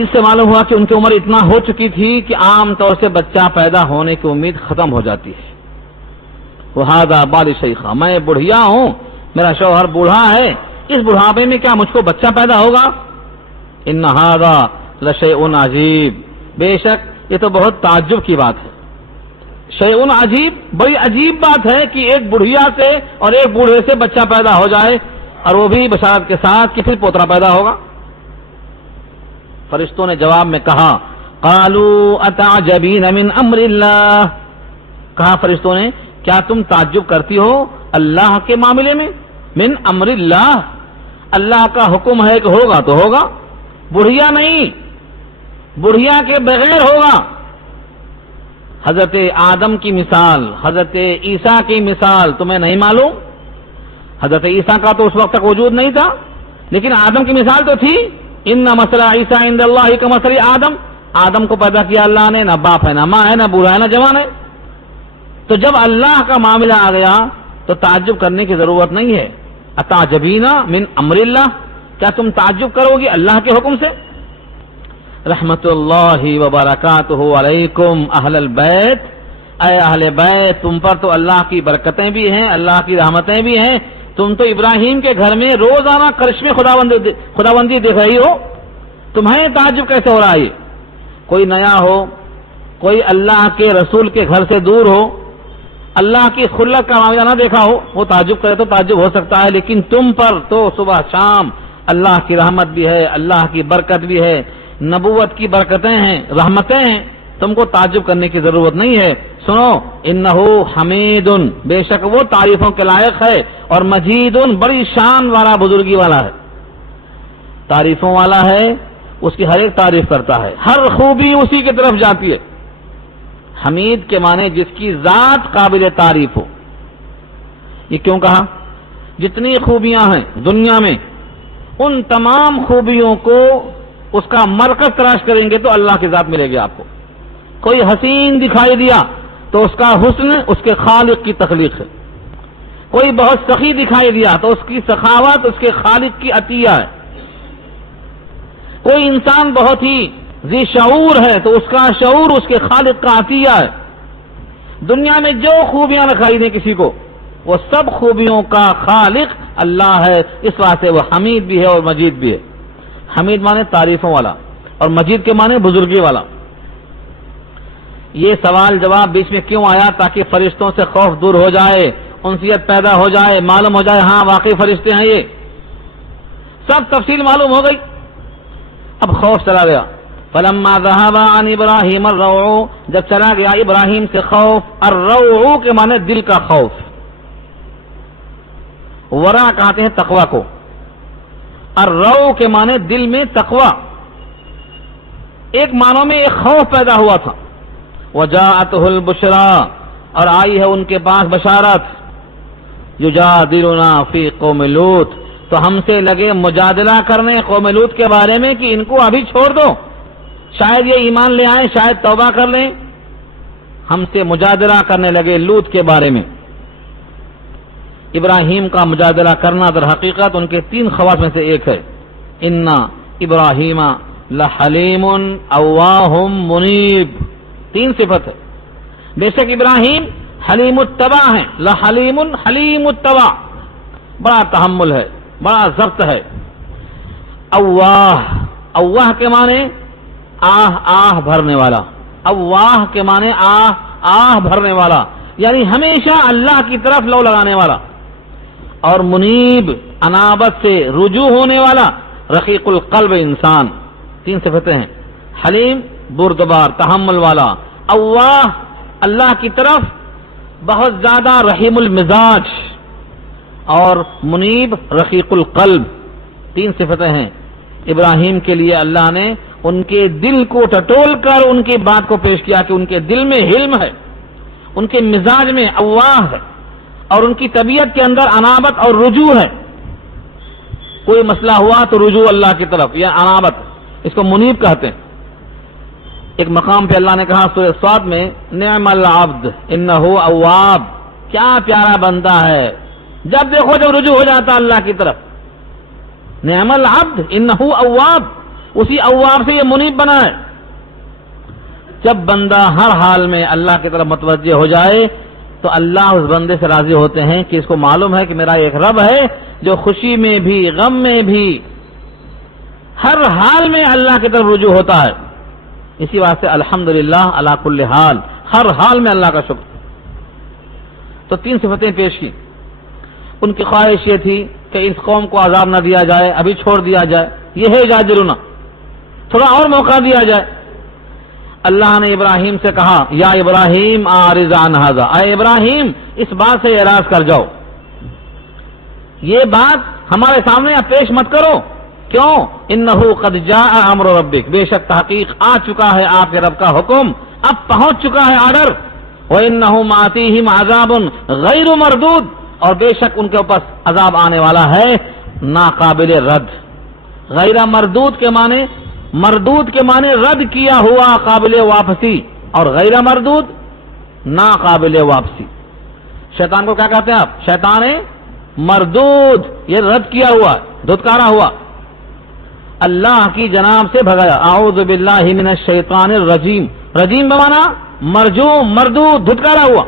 اس سے معلوم ہوا کہ ان کی عمر اتنا ہو چکی تھی کہ عام طور سے بچہ پیدا ہونے کی امید ختم ہو جاتی ہے۔ وہذا بال شیخا، میں بڑھیا ہوں، میرا شوہر بوڑھا ہے، اس بڑھاپے میں کیا مجھ کو بچہ پیدا ہوگا؟ ان ھذا لشیء عجیب، بے شک یہ تو بہت تعجب کی بات ہے۔ شیء عجیب، بڑی عجیب بات ہے کہ ایک بڑھیا سے اور ایک بوڑھے سے بچہ پیدا ہو جائے، اور وہ بھی بشارت کے ساتھ کہ پھر پوترا پیدا ہوگا۔ فرشتوں نے جواب میں کہا قالوا اتعجبین من امر اللہ، کہا فرشتوں نے کیا تم تعجب کرتی ہو اللہ کے معاملے میں؟ من امر اللہ، اللہ کا حکم ہے کہ ہوگا تو ہوگا، بڑھیا نہیں، بڑھیا کے بغیر ہوگا۔ حضرت آدم کی مثال، حضرت عیسیٰ کی مثال تمہیں نہیں معلوم؟ حضرت عیسیٰ کا تو اس وقت تک وجود نہیں تھا، لیکن آدم کی مثال تو تھی۔ ان مثل عیسیٰ عند اللہ کمثل آدم، آدم کو پیدا کیا اللہ نے، نہ باپ ہے، نہ ماں ہے، نہ بوڑھا ہے، نہ جوان ہے۔ تو جب اللہ کا معاملہ آ گیا تو تعجب کرنے کی ضرورت نہیں ہے۔ اتعجبین من امر اللہ، کیا تم تعجب کرو گی اللہ کے حکم سے؟ رحمت اللہ وبرکاتہ علیکم اہل البیت، اے اہل بیت تم پر تو اللہ کی برکتیں بھی ہیں، اللہ کی رحمتیں بھی ہیں۔ تم تو ابراہیم کے گھر میں روزانہ کرشمے خداوندی دیکھ رہی ہو، تمہیں تعجب کیسے ہو رہا ہے؟ کوئی نیا ہو، کوئی اللہ کے رسول کے گھر سے دور ہو، اللہ کی خلت کا معاملہ نہ دیکھا ہو، وہ تعجب کرے تو تعجب ہو سکتا ہے، لیکن تم پر تو صبح شام اللہ کی رحمت بھی ہے، اللہ کی برکت بھی ہے، نبوت کی برکتیں ہیں، رحمتیں ہیں، تم کو تعجب کرنے کی ضرورت نہیں ہے۔ سنو انہو حمید، بے شک وہ تعریفوں کے لائق ہے، اور مجید، بڑی شان والا، بزرگی والا ہے، تعریفوں والا ہے، اس کی ہر ایک تعریف کرتا ہے، ہر خوبی اسی کی طرف جاتی ہے۔ حمید کے معنی جس کی ذات قابل تعریف ہو۔ یہ کیوں کہا؟ جتنی خوبیاں ہیں دنیا میں، ان تمام خوبیوں کو اس کا مرکز تلاش کریں گے تو اللہ کی ذات ملے گی آپ کو۔ کوئی حسین دکھائی دیا تو اس کا حسن اس کے خالق کی تخلیق ہے. کوئی بہت سخی دکھائی دیا تو اس کی سخاوت اس کے خالق کی عطیہ ہے. کوئی انسان بہت ہی ذی شعور ہے تو اس کا شعور اس کے خالق کا عطیہ ہے. دنیا میں جو خوبیاں دکھائی دیں کسی کو وہ سب خوبیوں کا خالق اللہ ہے. اس واسطے وہ حمید بھی ہے اور مجید بھی ہے. حمید مانے تعریفوں والا اور مجید کے مانے بزرگی والا. یہ سوال جواب بیچ میں کیوں آیا؟ تاکہ فرشتوں سے خوف دور ہو جائے، انسیت پیدا ہو جائے، معلوم ہو جائے ہاں واقعی فرشتے ہیں. یہ سب تفصیل معلوم ہو گئی. اب خوف چلا گیا. فلما ذهب عن ابراہیم الروع، جب چلا گیا ابراہیم سے خوف. الروع کے معنی دل کا خوف. ورع کہتے ہیں تقوی کو. الروع کے معنی دل میں تقوی. ایک معنوں میں ایک خوف پیدا ہوا تھا. وجاءته البشرى، اور آئی ہے ان کے پاس بشارت. یجادلنا فی قوم لوط، تو ہم سے لگے مجادلہ کرنے قوم لوط کے بارے میں کہ ان کو ابھی چھوڑ دو، شاید یہ ایمان لے آئیں، شاید توبہ کر لیں. ہم سے مجادلہ کرنے لگے لوط کے بارے میں. ابراہیم کا مجادلہ کرنا در حقیقت ان کے 3 خواص میں سے ایک ہے. ان ابراہیم لحلیم اواہ منیب، 3 صفت ہے. بے شک ابراہیم حلیم الطبع ہیں. لحلیم حلیم الطبع، بڑا تحمل ہے، بڑا ضبط ہے. اواہ، اواہ کے معنی آہ آہ بھرنے والا. اواہ کے معنی آہ آہ بھرنے والا، یعنی ہمیشہ اللہ کی طرف لو لگانے والا. اور منیب، انابت سے رجوع ہونے والا. رقیق القلب انسان. 3 صفتیں ہیں. حلیم بردبار تحمل والا. اواہ اللہ کی طرف بہت زیادہ رحیم المزاج. اور منیب رقیق القلب. 3 صفتیں ہیں. ابراہیم کے لیے اللہ نے ان کے دل کو ٹٹول کر ان کی بات کو پیش کیا کہ ان کے دل میں حلم ہے، ان کے مزاج میں اواہ ہے، اور ان کی طبیعت کے اندر انابت اور رجوع ہے. کوئی مسئلہ ہوا تو رجوع اللہ کی طرف، یا انابت، اس کو منیب کہتے ہیں. ایک مقام پہ اللہ نے کہا سورہ صاد میں، نعم العبد انہ اواب، کیا پیارا بندہ ہے، جب دیکھو جب رجوع ہو جاتا اللہ کی طرف. نعم العبد انہ اواب، اسی اواب سے یہ منیب بنا ہے. جب بندہ ہر حال میں اللہ کی طرف متوجہ ہو جائے تو اللہ اس بندے سے راضی ہوتے ہیں کہ اس کو معلوم ہے کہ میرا ایک رب ہے جو خوشی میں بھی غم میں بھی ہر حال میں اللہ کی طرف رجوع ہوتا ہے. اسی واسطے الحمدللہ علی کل حال، ہر حال میں اللہ کا شکر. تو 3 صفتیں پیش کی. ان کی خواہش یہ تھی کہ اس قوم کو عذاب نہ دیا جائے، ابھی چھوڑ دیا جائے. یہ ہے جادلنا، تھوڑا اور موقع دیا جائے. اللہ نے ابراہیم سے کہا یا ابراہیم اعرض عن ھذا، اے ابراہیم اس بات سے اعراض کر جاؤ، یہ بات ہمارے سامنے اب پیش مت کرو. کیوں؟ انہ قد جاء امر ربک، بے شک تحقیق آ چکا ہے آپ کے رب کا حکم، اب پہنچ چکا ہے آرڈر. وانہم آتیہم عذاب غیر مردود، اور بے شک ان کے اوپر عذاب آنے والا ہے ناقابل رد. غیر مردود کے معنی، مردود کے معنی رد کیا ہوا، قابل واپسی، اور غیر مردود ناقابل واپسی. شیطان کو کیا کہتے ہیں آپ؟ شیطان مردود، یہ رد کیا ہوا، دھتکارا ہوا، اللہ کی جناب سے بھگایا. اعوذ باللہ من الشیطان الرجیم، رجیم بمانا مرجوم، مردود، دھتکارا ہوا.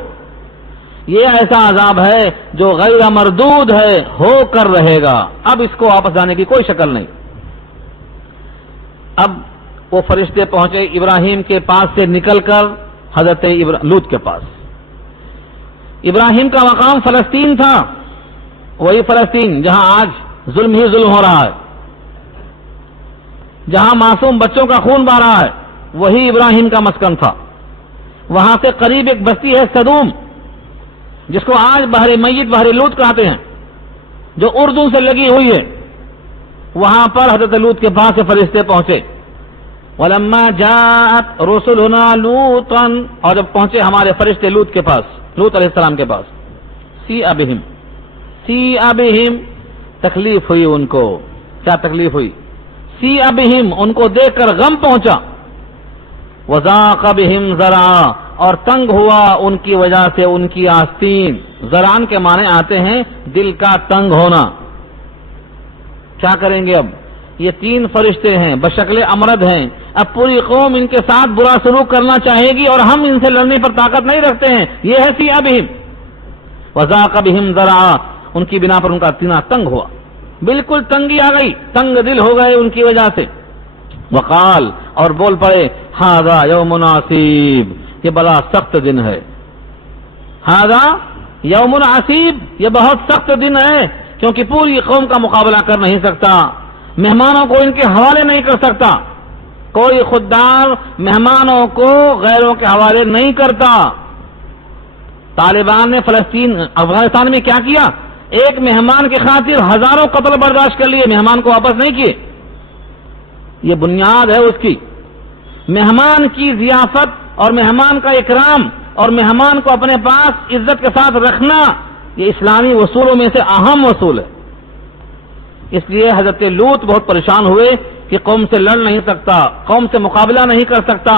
یہ ایسا عذاب ہے جو غیر مردود ہے، ہو کر رہے گا، اب اس کو واپس جانے کی کوئی شکل نہیں. اب وہ فرشتے پہنچے ابراہیم کے پاس سے نکل کر حضرت لوط کے پاس. ابراہیم کا مقام فلسطین تھا، وہی فلسطین جہاں آج ظلم ہی ظلم ہو رہا ہے، جہاں معصوم بچوں کا خون بہہ رہا ہے، وہی ابراہیم کا مسکن تھا. وہاں سے قریب ایک بستی ہے سدوم، جس کو آج بحر میت بحر لوط کہتے ہیں، جو اردن سے لگی ہوئی ہے. وہاں پر حضرت لوط کے پاس سے فرشتے پہنچے. وَلَمَّا جَاءَتْ رُسُلُنَا لُوطًا، اور جب پہنچے ہمارے فرشتے لوط کے پاس، لوط علیہ السلام کے پاس. سِیءَ بِهِمْ، تکلیف ہوئی ان کو. کیا تکلیف ہوئی؟ سِیءَ بِهِمْ، ان کو دیکھ کر غم پہنچا. وَذَاقَ بِهِمْ ذَرْعًا، اور تنگ ہوا ان کی وجہ سے ان کی آستین. ذران کے معنی آتے ہیں دل کا تنگ ہونا. کیا کریں گے اب؟ یہ 3 فرشتے ہیں، بشکل امرد ہیں. اب پوری قوم ان کے ساتھ برا سلوک کرنا چاہے گی اور ہم ان سے لڑنے پر طاقت نہیں رکھتے ہیں. یہ ہے سی ابہم وذاق بہم ذرعا، ان کی بنا پر ان کا سینہ تنگ ہوا، بالکل تنگی آ گئی، تنگ دل ہو گئے ان کی وجہ سے. وقال، اور بول پڑے، ھذا یوم عصیب، یہ بڑا سخت دن ہے. ھذا یوم عصیب، یہ بہت سخت دن ہے، کیونکہ پوری قوم کا مقابلہ کر نہیں سکتا، مہمانوں کو ان کے حوالے نہیں کر سکتا. کوئی خوددار مہمانوں کو غیروں کے حوالے نہیں کرتا. طالبان نے افغانستان میں کیا کیا؟ ایک مہمان کی خاطر ہزاروں قتل برداشت کر لیے، مہمان کو واپس نہیں کیے. یہ بنیاد ہے اس کی. مہمان کی ضیافت اور مہمان کا اکرام اور مہمان کو اپنے پاس عزت کے ساتھ رکھنا، یہ اسلامی اصولوں میں سے اہم اصول ہے. اس لیے حضرت لوط بہت پریشان ہوئے کہ قوم سے لڑ نہیں سکتا، قوم سے مقابلہ نہیں کر سکتا،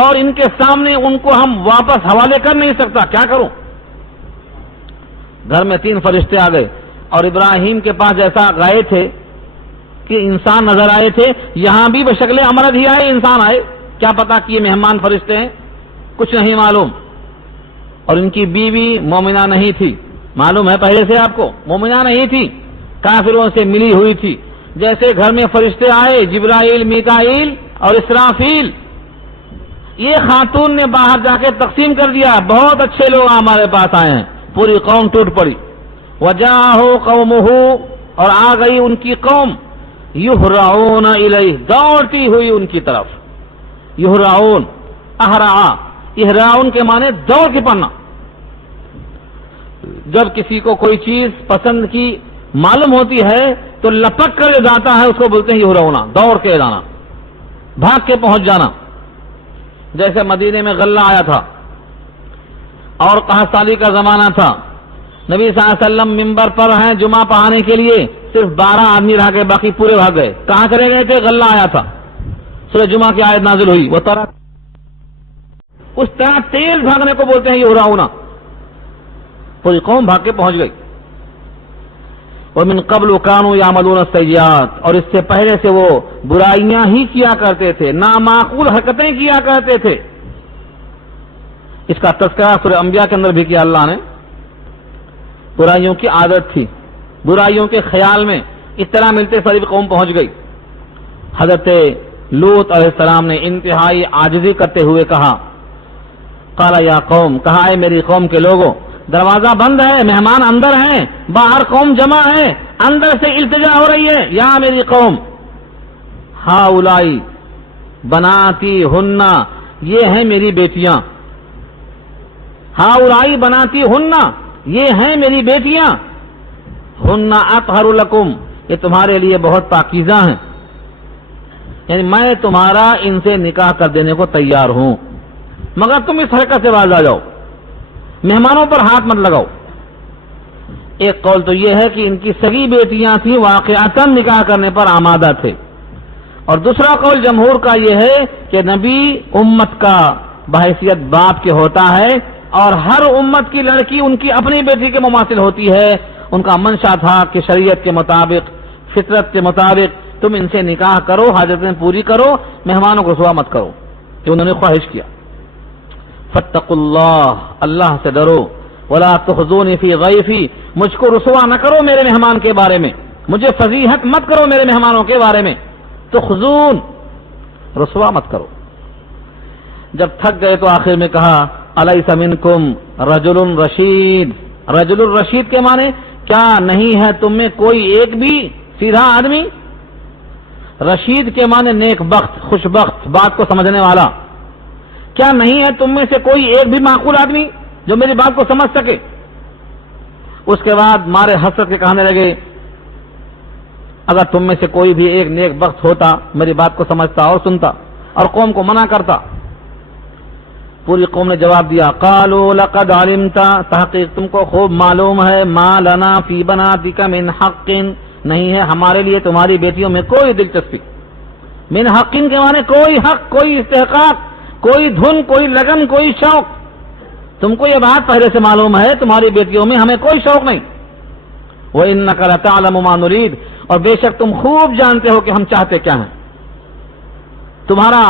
اور ان کے سامنے ان کو ہم واپس حوالے کر نہیں سکتا، کیا کروں؟ گھر میں 3 فرشتے آ گئے اور ابراہیم کے پاس جیسا گئے تھے کہ انسان نظر آئے تھے، یہاں بھی بشکل امرد ہی آئے، انسان آئے. کیا پتا کہ یہ مہمان فرشتے ہیں؟ کچھ نہیں معلوم. اور ان کی بیوی مومنہ نہیں تھی، معلوم ہے پہلے سے آپ کو، مومنہ نہیں تھی، کافروں سے ملی ہوئی تھی. جیسے گھر میں فرشتے آئے، جبرائیل، میکائیل اور اسرافیل، یہ خاتون نے باہر جا کے تقسیم کر دیا، بہت اچھے لوگ ہمارے پاس آئے ہیں. پوری قوم ٹوٹ پڑی. وجاہو قومہ، اور آ گئی ان کی قوم، یہرعون الیہ، دوڑتی ہوئی ان کی طرف. یہرعون، اہرعا، اہراؤن کے معنی دوڑ کے پڑنا. جب کسی کو کوئی چیز پسند کی معلوم ہوتی ہے تو لپک کر جاتا ہے، اس کو بولتے ہیں یہرعون، دوڑ کے جانا، بھاگ کے پہنچ جانا. جیسے مدینے میں غلہ آیا تھا اور قحط سالی کا زمانہ تھا، نبی صلی اللہ علیہ وسلم ممبر پر ہیں جمعہ پڑھانے کے لیے، صرف 12 آدمی رہ گئے، باقی پورے بھاگ گئے. کہاں چلے گئے تھے؟ غلہ آیا تھا، سورہ جمعہ کی آیت نازل ہوئی، وہ طرح اس طرح تیز بھاگنے کو بولتے ہیں یہرعون. پوری قوم بھاگ کے پہنچ گئی. ومن قبل كانوا يعملون السيئات، اور اس سے پہلے سے وہ برائیاں ہی کیا کرتے تھے، نامعقول حرکتیں کیا کرتے تھے. اس کا تذکرہ سورہ انبیاء کے اندر بھی کیا اللہ نے. برائیوں کی عادت تھی، برائیوں کے خیال میں اطلاع ملتے ساری قوم پہنچ گئی. حضرت لوط علیہ السلام نے انتہائی عاجزی کرتے ہوئے کہا، قال یا قوم، کہا اے میری قوم کے لوگوں، دروازہ بند ہے، مہمان اندر ہیں، باہر قوم جمع ہے، اندر سے التجا ہو رہی ہے. یا میری قوم، ہاؤلائی بناتی ہننا، یہ ہیں میری بیٹیاں. ہاؤلائی بناتی ہننا، یہ ہیں میری بیٹیاں. ہننا اطہر لکم، یہ تمہارے لیے بہت پاکیزہ ہیں، یعنی میں تمہارا ان سے نکاح کر دینے کو تیار ہوں، مگر تم اس حرکت سے باز آ جاؤ، مہمانوں پر ہاتھ مت لگاؤ. ایک قول تو یہ ہے کہ ان کی سگی بیٹیاں تھیں، واقعاتاً نکاح کرنے پر آمادہ تھے. اور دوسرا قول جمہور کا یہ ہے کہ نبی امت کا بحیثیت باپ کے ہوتا ہے، اور ہر امت کی لڑکی ان کی اپنی بیٹی کے مماثل ہوتی ہے. ان کا منشا تھا کہ شریعت کے مطابق، فطرت کے مطابق تم ان سے نکاح کرو، حاجتیں پوری کرو، مہمانوں کو رسوا مت کرو، کہ انہوں نے خواہش کیا. فاتقوا اللہ، اللہ سے ڈرو. ولا تخزونی فی ضیفی، مجھ کو رسوا نہ کرو میرے مہمان کے بارے میں، مجھے فضیحت مت کرو میرے مہمانوں کے بارے میں. تخزون، رسوا مت کرو. جب تھک گئے تو آخر میں کہا، الیس منکم رجل رشید. رجل الرشید کے معنی، کیا نہیں ہے تم میں کوئی ایک بھی سیدھا آدمی؟ رشید کے معنی نیک بخت، خوش بخت، بات کو سمجھنے والا. کیا نہیں ہے تم میں سے کوئی ایک بھی معقول آدمی جو میری بات کو سمجھ سکے؟ اس کے بعد مارے حسرت کے کہنے لگے، اگر تم میں سے کوئی بھی ایک نیک بخت ہوتا، میری بات کو سمجھتا اور سنتا اور قوم کو منع کرتا. پوری قوم نے جواب دیا، قالوا لقد علمت، تحقیق تم کو خوب معلوم ہے، ما لنا فی بناتک من حق، نہیں ہے ہمارے لیے تمہاری بیٹیوں میں کوئی دلچسپی. من حق کے معنی کوئی حق، کوئی استحقاق، کوئی دھن، کوئی لگن، کوئی شوق. تم کو یہ بات پہلے سے معلوم ہے تمہاری بیٹیوں میں ہمیں کوئی شوق نہیں. وَإِنَّكَ لَتَعْلَمُ مَا نُرِيدُ، اور بے شک تم خوب جانتے ہو کہ ہم چاہتے کیا ہیں. تمہارا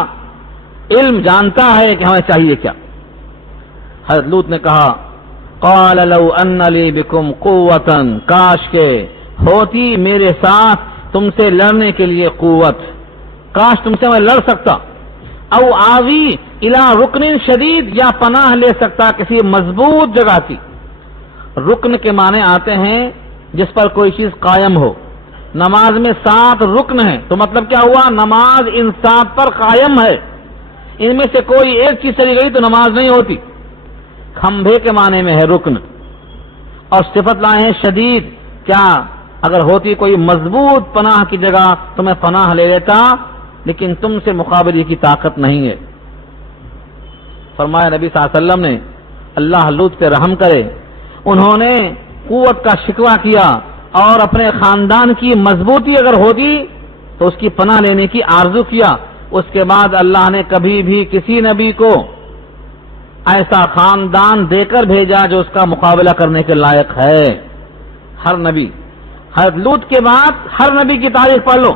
علم جانتا ہے کہ ہمیں چاہیے کیا. حضرت لوط نے کہا قَالَ لَوْ أَنَّ لِي بِكُمْ قُوَّةً، کاش کے ہوتی میرے ساتھ تم سے لڑنے کے لیے قوت، کاش تم سے میں لڑ سکتا. او آوی الی رکن شدید، یا پناہ لے سکتا کسی مضبوط جگہ کی. رکن کے معنی آتے ہیں جس پر کوئی چیز قائم ہو. نماز میں 7 رکن ہیں، تو مطلب کیا ہوا؟ نماز ان 7 پر قائم ہے. ان میں سے کوئی ایک چیز چلی گئی تو نماز نہیں ہوتی. کھمبے کے معنی میں ہے رکن، اور صفت لائے ہیں شدید. کیا اگر ہوتی کوئی مضبوط پناہ کی جگہ تو میں پناہ لے لیتا، لیکن تم سے مقابلے کی طاقت نہیں ہے. فرمایا نبی صلی اللہ علیہ وسلم نے اللہ لوط پہ رحم کرے، انہوں نے قوت کا شکوہ کیا اور اپنے خاندان کی مضبوطی اگر ہوتی تو اس کی پناہ لینے کی آرزو کیا. اس کے بعد اللہ نے کبھی بھی کسی نبی کو ایسا خاندان دے کر بھیجا جو اس کا مقابلہ کرنے کے لائق ہے. ہر نبی، حضرت لوط کے بعد ہر نبی کی تاریخ پڑھ لو.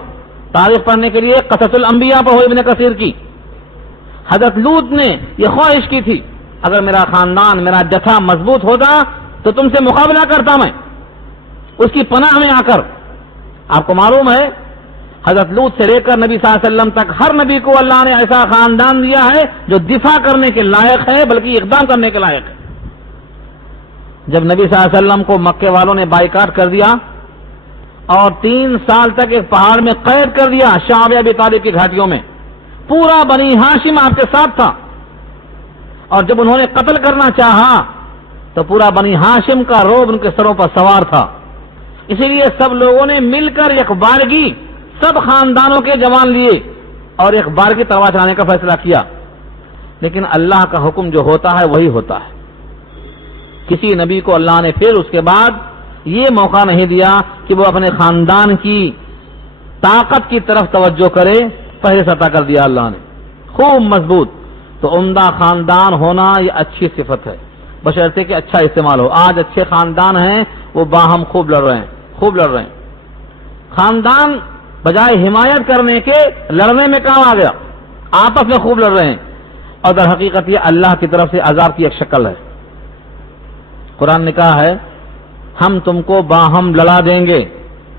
تاریخ پڑھنے کے لیے قصص الانبیاء پڑھو ابن کثیر کی. حضرت لوط نے یہ خواہش کی تھی اگر میرا خاندان، میرا جتھا مضبوط ہوتا تو تم سے مقابلہ کرتا میں اس کی پناہ میں آ کر. آپ کو معلوم ہے حضرت لوط سے لے کر نبی صلی اللہ علیہ وسلم تک ہر نبی کو اللہ نے ایسا خاندان دیا ہے جو دفاع کرنے کے لائق ہے، بلکہ اقدام کرنے کے لائق ہے. جب نبی صلی اللہ علیہ وسلم کو مکے والوں نے بائیکاٹ کر دیا اور 3 سال تک ایک پہاڑ میں قید کر دیا شعب ابی طالب کی گھاٹیوں میں، پورا بنی ہاشم آپ کے ساتھ تھا، اور جب انہوں نے قتل کرنا چاہا تو پورا بنی ہاشم کا روب ان کے سروں پر سوار تھا. اسی لیے سب لوگوں نے مل کر ایک بارگی، سب خاندانوں کے جوان لیے اور ایک بارگی تلوار چلانے کا فیصلہ کیا. لیکن اللہ کا حکم جو ہوتا ہے وہی ہوتا ہے. کسی نبی کو اللہ نے پھر اس کے بعد یہ موقع نہیں دیا کہ وہ اپنے خاندان کی طاقت کی طرف توجہ کرے. پہلے سے عطا کر دیا اللہ نے خوب مضبوط. تو عمدہ خاندان ہونا یہ اچھی صفت ہے، بشرطے کہ اچھا استعمال ہو. آج اچھے خاندان ہیں وہ باہم خوب لڑ رہے ہیں، خوب لڑ رہے ہیں. خاندان بجائے حمایت کرنے کے لڑنے میں کام آ گیا، آپس میں خوب لڑ رہے ہیں، اور در حقیقت یہ اللہ کی طرف سے عذاب کی ایک شکل ہے. قرآن نے کہا ہے ہم تم کو باہم لڑا دیں گے،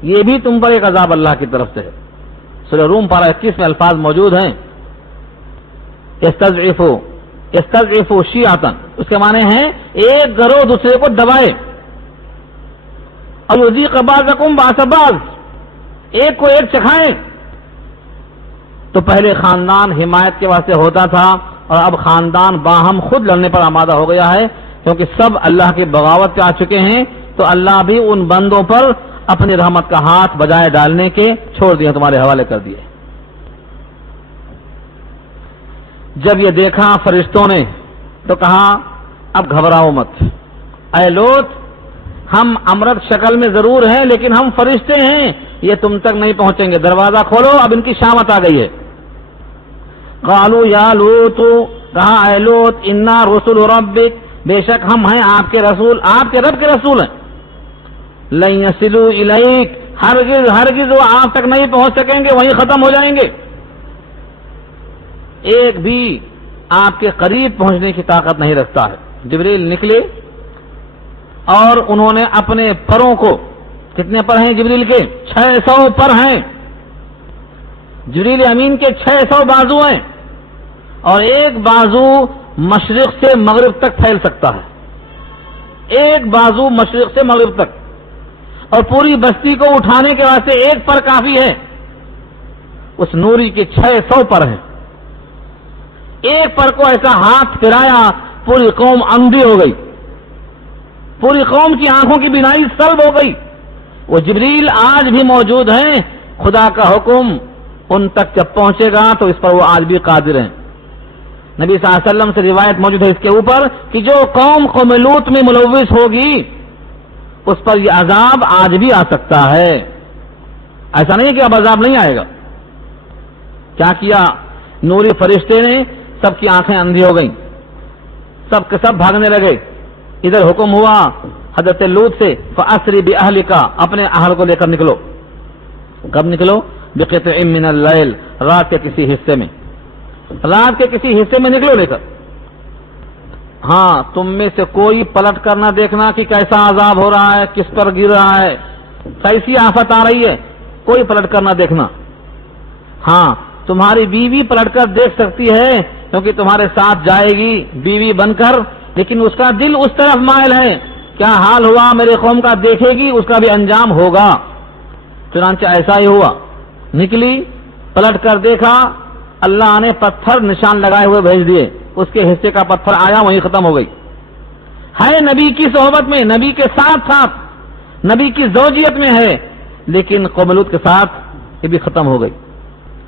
یہ بھی تم پر ایک عذاب اللہ کی طرف سے ہے. سورہ روم پارہ 21 میں الفاظ موجود ہیں استضعفوا شیعۃ، اس کے معنی ہیں ایک گروہ دوسرے کو دبائے، اور یذیق بعضکم بعض بعض، ایک کو ایک چکھائیں. تو پہلے خاندان حمایت کے واسطے ہوتا تھا، اور اب خاندان باہم خود لڑنے پر آمادہ ہو گیا ہے، کیونکہ سب اللہ کی بغاوت پہ آ چکے ہیں. تو اللہ بھی ان بندوں پر اپنی رحمت کا ہاتھ بجائے ڈالنے کے چھوڑ دیے، تمہارے حوالے کر دیے. جب یہ دیکھا فرشتوں نے تو کہا اب گھبراؤ مت، اے لوط ہم امرت شکل میں ضرور ہیں لیکن ہم فرشتے ہیں، یہ تم تک نہیں پہنچیں گے. دروازہ کھولو، اب ان کی شامت آ گئی ہے. قالوا یا لوط، کہا اے لوط انا رسول ربک، بے شک ہم ہیں آپ کے رسول، آپ کے رب کے رسول ہیں. لن یصلوا الیک، ہرگز وہ آپ تک نہیں پہنچ سکیں گے، وہیں ختم ہو جائیں گے. ایک بھی آپ کے قریب پہنچنے کی طاقت نہیں رکھتا ہے. جبریل نکلے اور انہوں نے اپنے پروں کو، کتنے پر ہیں جبریل کے؟ 600 پر ہیں. جبریل امین کے 600 بازو ہیں، اور ایک بازو مشرق سے مغرب تک پھیل سکتا ہے، ایک بازو مشرق سے مغرب تک، اور پوری بستی کو اٹھانے کے واسطے ایک پر کافی ہے. اس نوری کے 600 پر ہیں. ایک پر کو ایسا ہاتھ پھرایا پوری قوم اندھی ہو گئی، پوری قوم کی آنکھوں کی بینائی سلب ہو گئی. وہ جبریل آج بھی موجود ہیں، خدا کا حکم ان تک جب پہنچے گا تو اس پر وہ آج بھی قادر ہیں. نبی صلی اللہ علیہ وسلم سے روایت موجود ہے اس کے اوپر کہ جو قوم لوط میں ملوث ہوگی اس پر یہ عذاب آج بھی آ سکتا ہے. ایسا نہیں کہ اب عذاب نہیں آئے گا. کیا کیا نوری فرشتے نے سب کی آنکھیں اندھی ہو گئیں، سب کے سب بھاگنے لگے. ادھر حکم ہوا حضرت لوط سے فَأَسْرِ بِأَهْلِكَ، اپنے اہل کو لے کر نکلو. کب نکلو؟ بِقِطْعٍ مِّنَ اللَّيْلِ، رات کے کسی حصے میں، رات کے کسی حصے میں نکلو لے کر. ہاں تم میں سے کوئی پلٹ کر نہ دیکھنا کہ کیسا عذاب ہو رہا ہے، کس پر گر رہا ہے، کیسی آفت آ رہی ہے، کوئی پلٹ کر نہ دیکھنا. ہاں تمہاری بیوی پلٹ کر دیکھ سکتی ہے کیونکہ تمہارے ساتھ جائے گی بیوی بن کر، لیکن اس کا دل اس طرف مائل ہے، کیا حال ہوا میرے قوم کا دیکھے گی، اس کا بھی انجام ہوگا. چنانچہ ایسا ہی ہوا، نکلی پلٹ کر دیکھا، اللہ نے پتھر نشان لگائے ہوئے بھیج دیے، اس کے حصے کا پتھر آیا وہیں ختم ہو گئی. ہے نبی کی صحبت میں، نبی کے ساتھ ساتھ نبی کی زوجیت میں ہے، لیکن قوم لوط کے ساتھ یہ بھی ختم ہو گئی.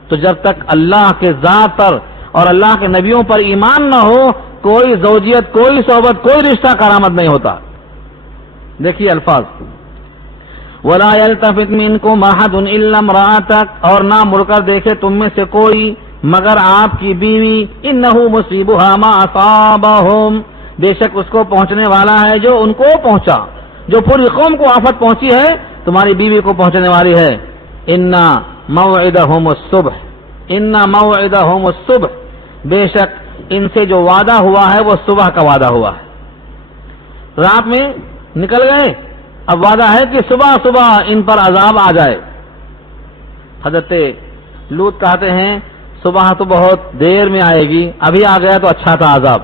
تو جب تک اللہ کے ذات پر اور اللہ کے نبیوں پر ایمان نہ ہو، کوئی زوجیت، کوئی صحبت، کوئی رشتہ کارآمد نہیں ہوتا. دیکھیے الفاظ، وَلَا يَلْتَفِتْ مِنْكُمْ أَحَدٌ إِلَّا امْرَأَتَكَ، اور نہ مڑ کر دیکھے تم میں سے کوئی مگر آپ کی بیوی، إِنَّهُ مُصِيبُهَا مَا أَصَابَهُمْ، بے شک اس کو پہنچنے والا ہے جو ان کو پہنچا، جو پوری قوم کو آفت پہنچی ہے تمہاری بیوی کو پہنچنے والی ہے. إِنَّ مَوْعِدَهُمُ الصُّبْحُ، إِنَّ مَوْعِدَهُمُ الصُّبْحُ، بے شک ان سے جو وعدہ ہوا ہے وہ صبح کا وعدہ ہوا ہے. رات میں نکل گئے، اب وعدہ ہے کہ صبح صبح ان پر عذاب آ جائے. حضرت لوط کہتے ہیں صبح تو بہت دیر میں آئے گی، ابھی آ گیا تو اچھا تھا عذاب.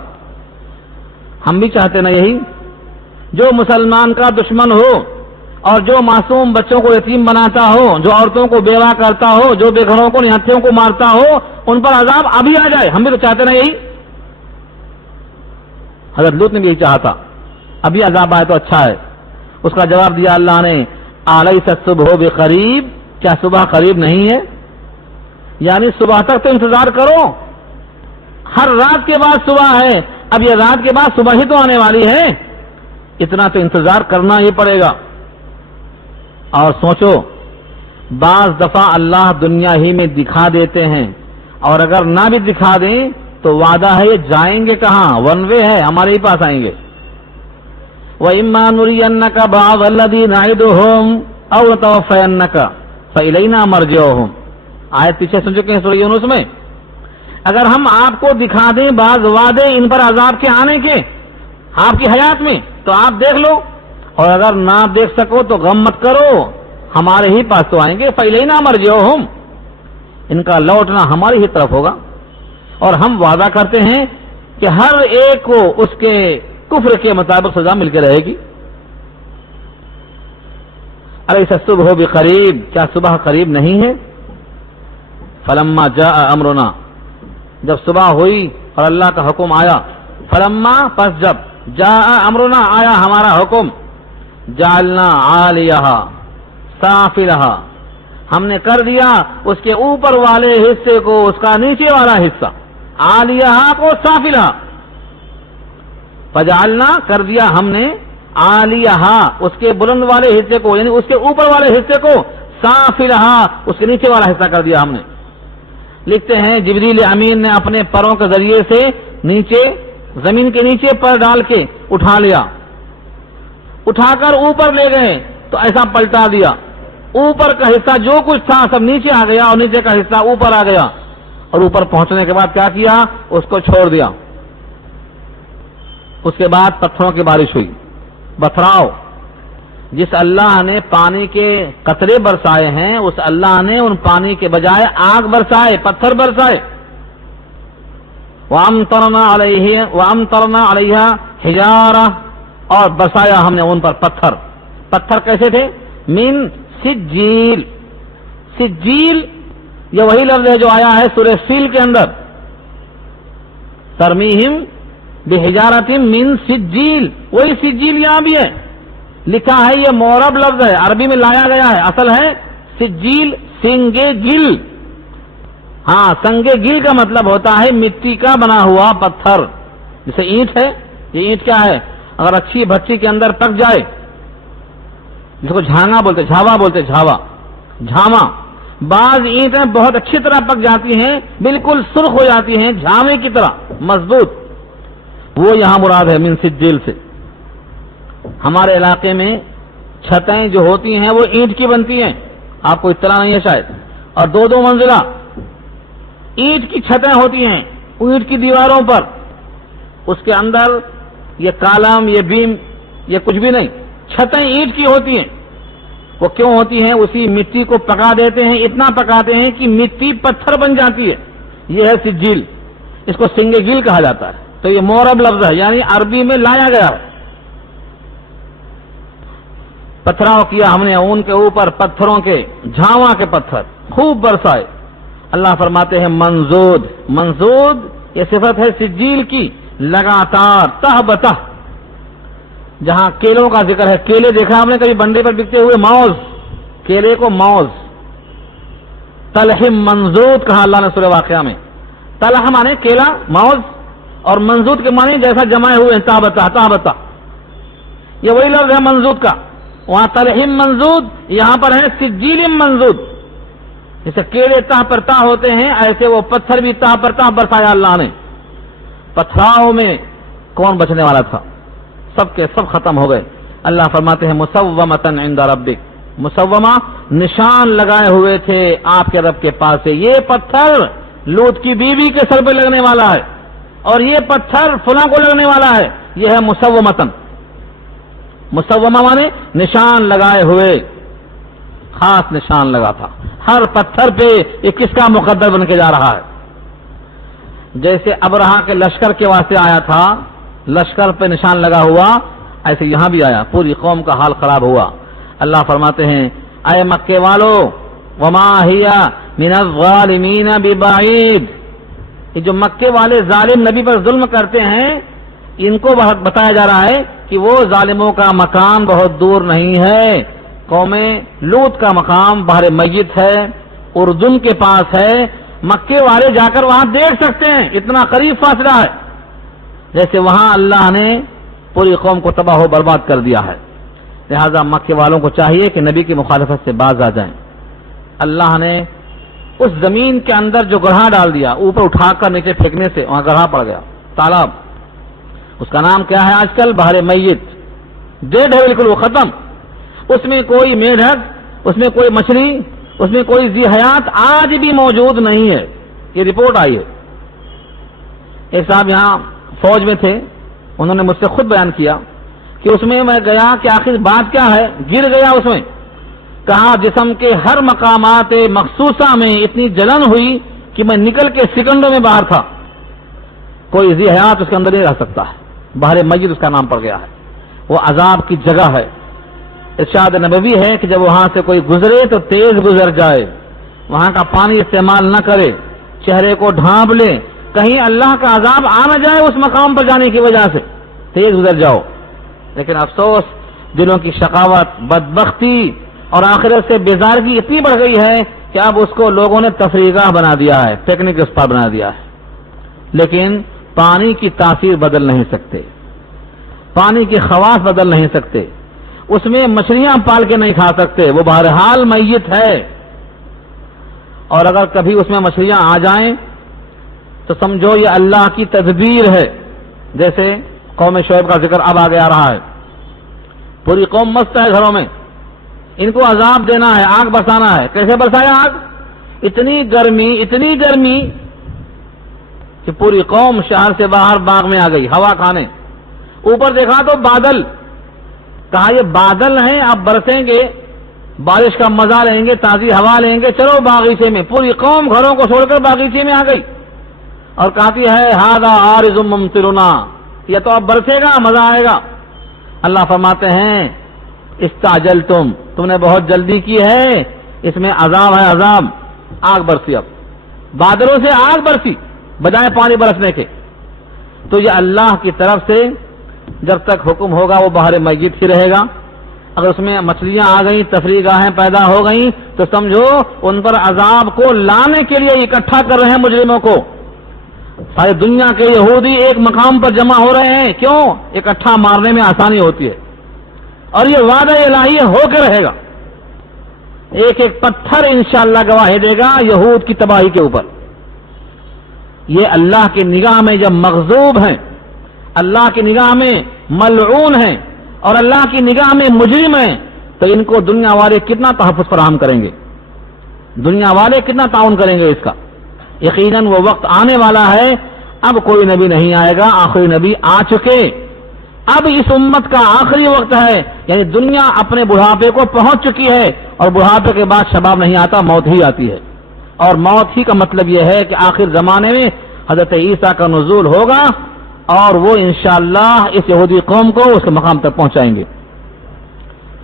ہم بھی چاہتے نا یہی، جو مسلمان کا دشمن ہو اور جو معصوم بچوں کو یتیم بناتا ہو، جو عورتوں کو بیوہ کرتا ہو، جو بے گھروں کو نہتھیوں کو مارتا ہو، ان پر عذاب ابھی آ جائے. ہم بھی تو چاہتے نا یہی. حضرت لوط نے بھی یہی چاہا تھا، ابھی عذاب آئے تو اچھا ہے. اس کا جواب دیا اللہ نے، الیس الصبح بقریب، کیا صبح قریب نہیں ہے؟ یعنی صبح تک تو انتظار کرو، ہر رات کے بعد صبح ہے، اب یہ رات کے بعد صبح ہی تو آنے والی ہے، اتنا تو انتظار کرنا ہی پڑے گا. اور سوچو، بعض دفعہ اللہ دنیا ہی میں دکھا دیتے ہیں، اور اگر نہ بھی دکھا دیں تو وعدہ ہے یہ جائیں گے کہاں، ون وے ہے، ہمارے ہی پاس آئیں گے. وَإِمَّا نُرِيَنَّكَ بَعْضَ الَّذِي نَعِدُهُمْ أَوْ نَتَوَفَّيَنَّكَ فَإِلَيْنَا مَرْجِعُهُمْ. آیت پیچھے سن چکے ہیں سورہ یونس میں. اگر ہم آپ کو دکھا دیں بعض وعدے ان پر عذاب کے آنے کے آپ کی حیات میں تو آپ دیکھ لو، اور اگر نہ دیکھ سکو تو غم مت کرو، ہمارے ہی پاس تو آئیں گے. فَإِلَيْنَا مَرْجِعُهُمْ، ان کا لوٹنا ہماری ہی طرف ہوگا. اور ہم وعدہ کرتے ہیں کہ ہر ایک کو اس کے کفر کے مطابق سزا مل کے رہے گی. الیس الصبح بقریب، کیا صبح قریب نہیں ہے؟ فلما جاء امرنا، جب صبح ہوئی اور اللہ کا حکم آیا، فلما پس جب جاء امرنا آیا ہمارا حکم، جعلنا عالیہا سافلہا، ہم نے کر دیا اس کے اوپر والے حصے کو اس کا نیچے والا حصہ، عالیہا کو سافلہا، فجعلنا کر دیا ہم نے عالیہا اس کے بلند والے حصے کو، یعنی اس کے اوپر والے حصے کو، سافلہا اس کے نیچے والا حصہ کر دیا ہم نے. لکھتے ہیں جبریل امین نے اپنے پروں کے ذریعے سے نیچے زمین کے نیچے پر ڈال کے اٹھا لیا، اٹھا کر اوپر لے گئے تو ایسا پلٹا دیا، اوپر کا حصہ جو کچھ تھا سب نیچے آ گیا اور نیچے کا حصہ اوپر آ گیا. اور اوپر پہنچنے کے بعد کیا کیا؟ اس کو چھوڑ دیا. اس کے بعد پتھروں کی بارش ہوئی، بتھراؤ. جس اللہ نے پانی کے قطرے برسائے ہیں اس اللہ نے ان پانی کے بجائے آگ برسائے، پتھر برسائے. وَأَمْطَرْنَا عَلَيْهَا حِجَارَةً، اور برسایا ہم نے ان پر پتھر. پتھر کیسے تھے؟ من سجیل. سجیل یہ وہی لفظ ہے جو آیا ہے سورہ فیل کے اندر، ترمیہم بحجارۃ من سجیل، وہی سجیل یہاں بھی ہے لکھا ہے، یہ مورب لفظ ہے، عربی میں لایا گیا ہے، اصل ہے سجیل سنگے گل. ہاں سنگے گل کا مطلب ہوتا ہے مٹی کا بنا ہوا پتھر. جیسے اینٹ ہے، یہ اینٹ کیا ہے؟ اگر اچھی بھٹی کے اندر پک جائے، جس کو جھانگا بولتے، جھاوا بولتے، جھاوا، جھاما، بعض اینٹیں بہت اچھی طرح پک جاتی ہیں، بالکل سرخ ہو جاتی ہیں جھاوے کی طرح مضبوط، وہ یہاں مراد ہے من سجیل سے۔ ہمارے علاقے میں چھتیں جو ہوتی ہیں وہ اینٹ کی بنتی ہیں، آپ کو اطلاع نہیں ہے شاید، اور دو دو منزلہ اینٹ کی چھتیں ہوتی ہیں، اینٹ کی دیواروں پر، اس کے اندر یہ کالم یہ بیم یہ کچھ بھی نہیں، چھتیں اینٹ کی ہوتی ہیں۔ وہ کیوں ہوتی ہیں؟ اسی مٹی کو پکا دیتے ہیں، اتنا پکاتے ہیں کہ مٹی پتھر بن جاتی ہے، یہ ہے سجیل، اس کو سنگیل کہا جاتا ہے۔ تو یہ مورب لفظ ہے، یعنی عربی میں لایا گیا ہے۔ پتھراؤ کیا ہم نے ان کے اوپر، پتھروں کے جھاواں کے پتھر خوب برسائے۔ اللہ فرماتے ہیں منضود، منضود یہ صفت ہے سجیل کی، لگاتار تہ بتہ۔ جہاں کیلوں کا ذکر ہے، کیلے دیکھا ہم نے کبھی بنڈے پر بکتے ہوئے؟ موز، کیلے کو موز، تلحم منضود کہا اللہ نے سورہ واقعہ میں۔ تلح مانے کیلا، موز، اور منضود کے معنی جیسا جمائے ہوئے تہ بتہ، تہ بتہ، یہ وہی لفظ ہے منضود کا۔ وہاں تلحم منضود، یہاں پر ہے سجیل منضود۔ جیسے کیڑے تہ پر تہ ہوتے ہیں، ایسے وہ پتھر بھی تہ پر تہ برسایا اللہ نے۔ پتھراؤ میں کون بچنے والا تھا؟ سب کے سب ختم ہو گئے۔ اللہ فرماتے ہیں مسومۃ عند ربک، مسومہ نشان لگائے ہوئے تھے آپ کے رب کے پاس سے، یہ پتھر لوط کی بیوی کے سر پہ لگنے والا ہے، اور یہ پتھر فلاں کو لگنے والا ہے، یہ ہے مسومۃ۔ مسومہ مانے نشان لگائے ہوئے، خاص نشان لگا تھا ہر پتھر پہ، یہ کس کا مقدر بن کے جا رہا ہے۔ جیسے ابرہہ کے لشکر کے واسطے آیا تھا، لشکر پہ نشان لگا ہوا، ایسے یہاں بھی آیا، پوری قوم کا حال خراب ہوا۔ اللہ فرماتے ہیں اے مکے والو وما ہی من الظالمین ببعید، یہ جو مکے والے ظالم نبی پر ظلم کرتے ہیں، ان کو بتایا جا رہا ہے کہ وہ ظالموں کا مقام بہت دور نہیں ہے۔ قوم لوط کا مقام بحر میت ہے، اردن کے پاس ہے، مکے والے جا کر وہاں دیکھ سکتے ہیں، اتنا قریب فاصلہ ہے۔ جیسے وہاں اللہ نے پوری قوم کو تباہ و برباد کر دیا ہے، لہذا مکے والوں کو چاہیے کہ نبی کی مخالفت سے باز آ جائیں۔ اللہ نے اس زمین کے اندر جو گڑھا ڈال دیا، اوپر اٹھا کر نیچے پھینکنے سے وہاں گڑھا پڑ گیا، تالاب، اس کا نام کیا ہے آج کل؟ بحر میت، ڈیڈ ہے بالکل، وہ ختم، اس میں کوئی میڈک، اس میں کوئی مچھلی، اس میں کوئی ذی حیات آج بھی موجود نہیں ہے، یہ رپورٹ آئی ہے۔ ایک صاحب یہاں فوج میں تھے، انہوں نے مجھ سے خود بیان کیا کہ اس میں میں گیا کہ آخر بات کیا ہے، گر گیا اس میں، کہا جسم کے ہر مقامات مخصوصہ میں اتنی جلن ہوئی کہ میں نکل کے سیکنڈوں میں باہر تھا، کوئی ذی حیات اس کے اندر نہیں رہ سکتا ہے، بحر میت اس کا نام پڑ گیا ہے، وہ عذاب کی جگہ ہے۔ ارشاد نبوی ہے کہ جب وہاں سے کوئی گزرے تو تیز گزر جائے، وہاں کا پانی استعمال نہ کرے، چہرے کو ڈھانپ لے، کہیں اللہ کا عذاب آ نہ جائے اس مقام پر جانے کی وجہ سے، تیز گزر جاؤ۔ لیکن افسوس، دلوں کی شقاوت، بدبختی اور آخرت سے بیزارگی اتنی بڑھ گئی ہے کہ اب اس کو لوگوں نے تفریح بنا دیا ہے، پکنک اسپاٹ بنا دیا ہے۔ لیکن پانی کی تاثیر بدل نہیں سکتے، پانی کی خواص بدل نہیں سکتے، اس میں مچھلیاں پال کے نہیں کھا سکتے، وہ بہرحال میت ہے، اور اگر کبھی اس میں مچھلیاں آ جائیں تو سمجھو یہ اللہ کی تدبیر ہے۔ جیسے قوم شعیب کا ذکر اب آگے آ رہا ہے، پوری قوم مست ہے گھروں میں، ان کو عذاب دینا ہے، آگ برسانا ہے۔ کیسے برسایا آگ؟ اتنی گرمی کہ پوری قوم شہر سے باہر باغ میں آ گئی ہوا کھانے، اوپر دیکھا تو بادل، کہا یہ بادل ہیں، آپ برسیں گے، بارش کا مزہ لیں گے، تازی ہوا لیں گے، چلو باغیچے میں۔ پوری قوم گھروں کو چھوڑ کر باغیچے میں آ گئی اور کہتی ہے ھذا عارض ممطرنا، یہ تو اب برسے گا، مزہ آئے گا۔ اللہ فرماتے ہیں استعجلتم، تم نے بہت جلدی کی ہے، اس میں عذاب ہے، عذاب، آگ برسی، اب بادلوں سے آگ برسی بجائے پانی برسنے کے۔ تو یہ اللہ کی طرف سے جب تک حکم ہوگا وہ بحر میت ہی رہے گا۔ اگر اس میں مچھلیاں آ گئیں، تفریح گاہیں پیدا ہو گئیں، تو سمجھو ان پر عذاب کو لانے کے لیے اکٹھا کر رہے ہیں مجرموں کو۔ ساری دنیا کے یہودی ایک مقام پر جمع ہو رہے ہیں، کیوں؟ اکٹھا مارنے میں آسانی ہوتی ہے، اور یہ وعدہ الہی ہو کے رہے گا۔ ایک ایک پتھر انشاءاللہ گواہی دے گا یہود کی تباہی کے اوپر. یہ اللہ کی نگاہ میں جب مغضوب ہیں، اللہ کی نگاہ میں ملعون ہیں اور اللہ کی نگاہ میں مجرم ہیں، تو ان کو دنیا والے کتنا تحفظ فراہم کریں گے، دنیا والے کتنا تعاون کریں گے اس کا. یقیناً وہ وقت آنے والا ہے، اب کوئی نبی نہیں آئے گا، آخری نبی آ چکے. اب اس امت کا آخری وقت ہے، یعنی دنیا اپنے بڑھاپے کو پہنچ چکی ہے، اور بڑھاپے کے بعد شباب نہیں آتا، موت ہی آتی ہے. اور موت ہی کا مطلب یہ ہے کہ آخر زمانے میں حضرت عیسیٰ کا نزول ہوگا اور وہ انشاءاللہ اس یہودی قوم کو اس کے مقام تک پہنچائیں گے.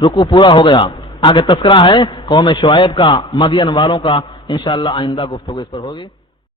رکوع پورا ہو گیا، آگے تذکرہ ہے قوم شعیب کا، مدین والوں کا. انشاءاللہ آئندہ گفتگو اس پر ہوگی.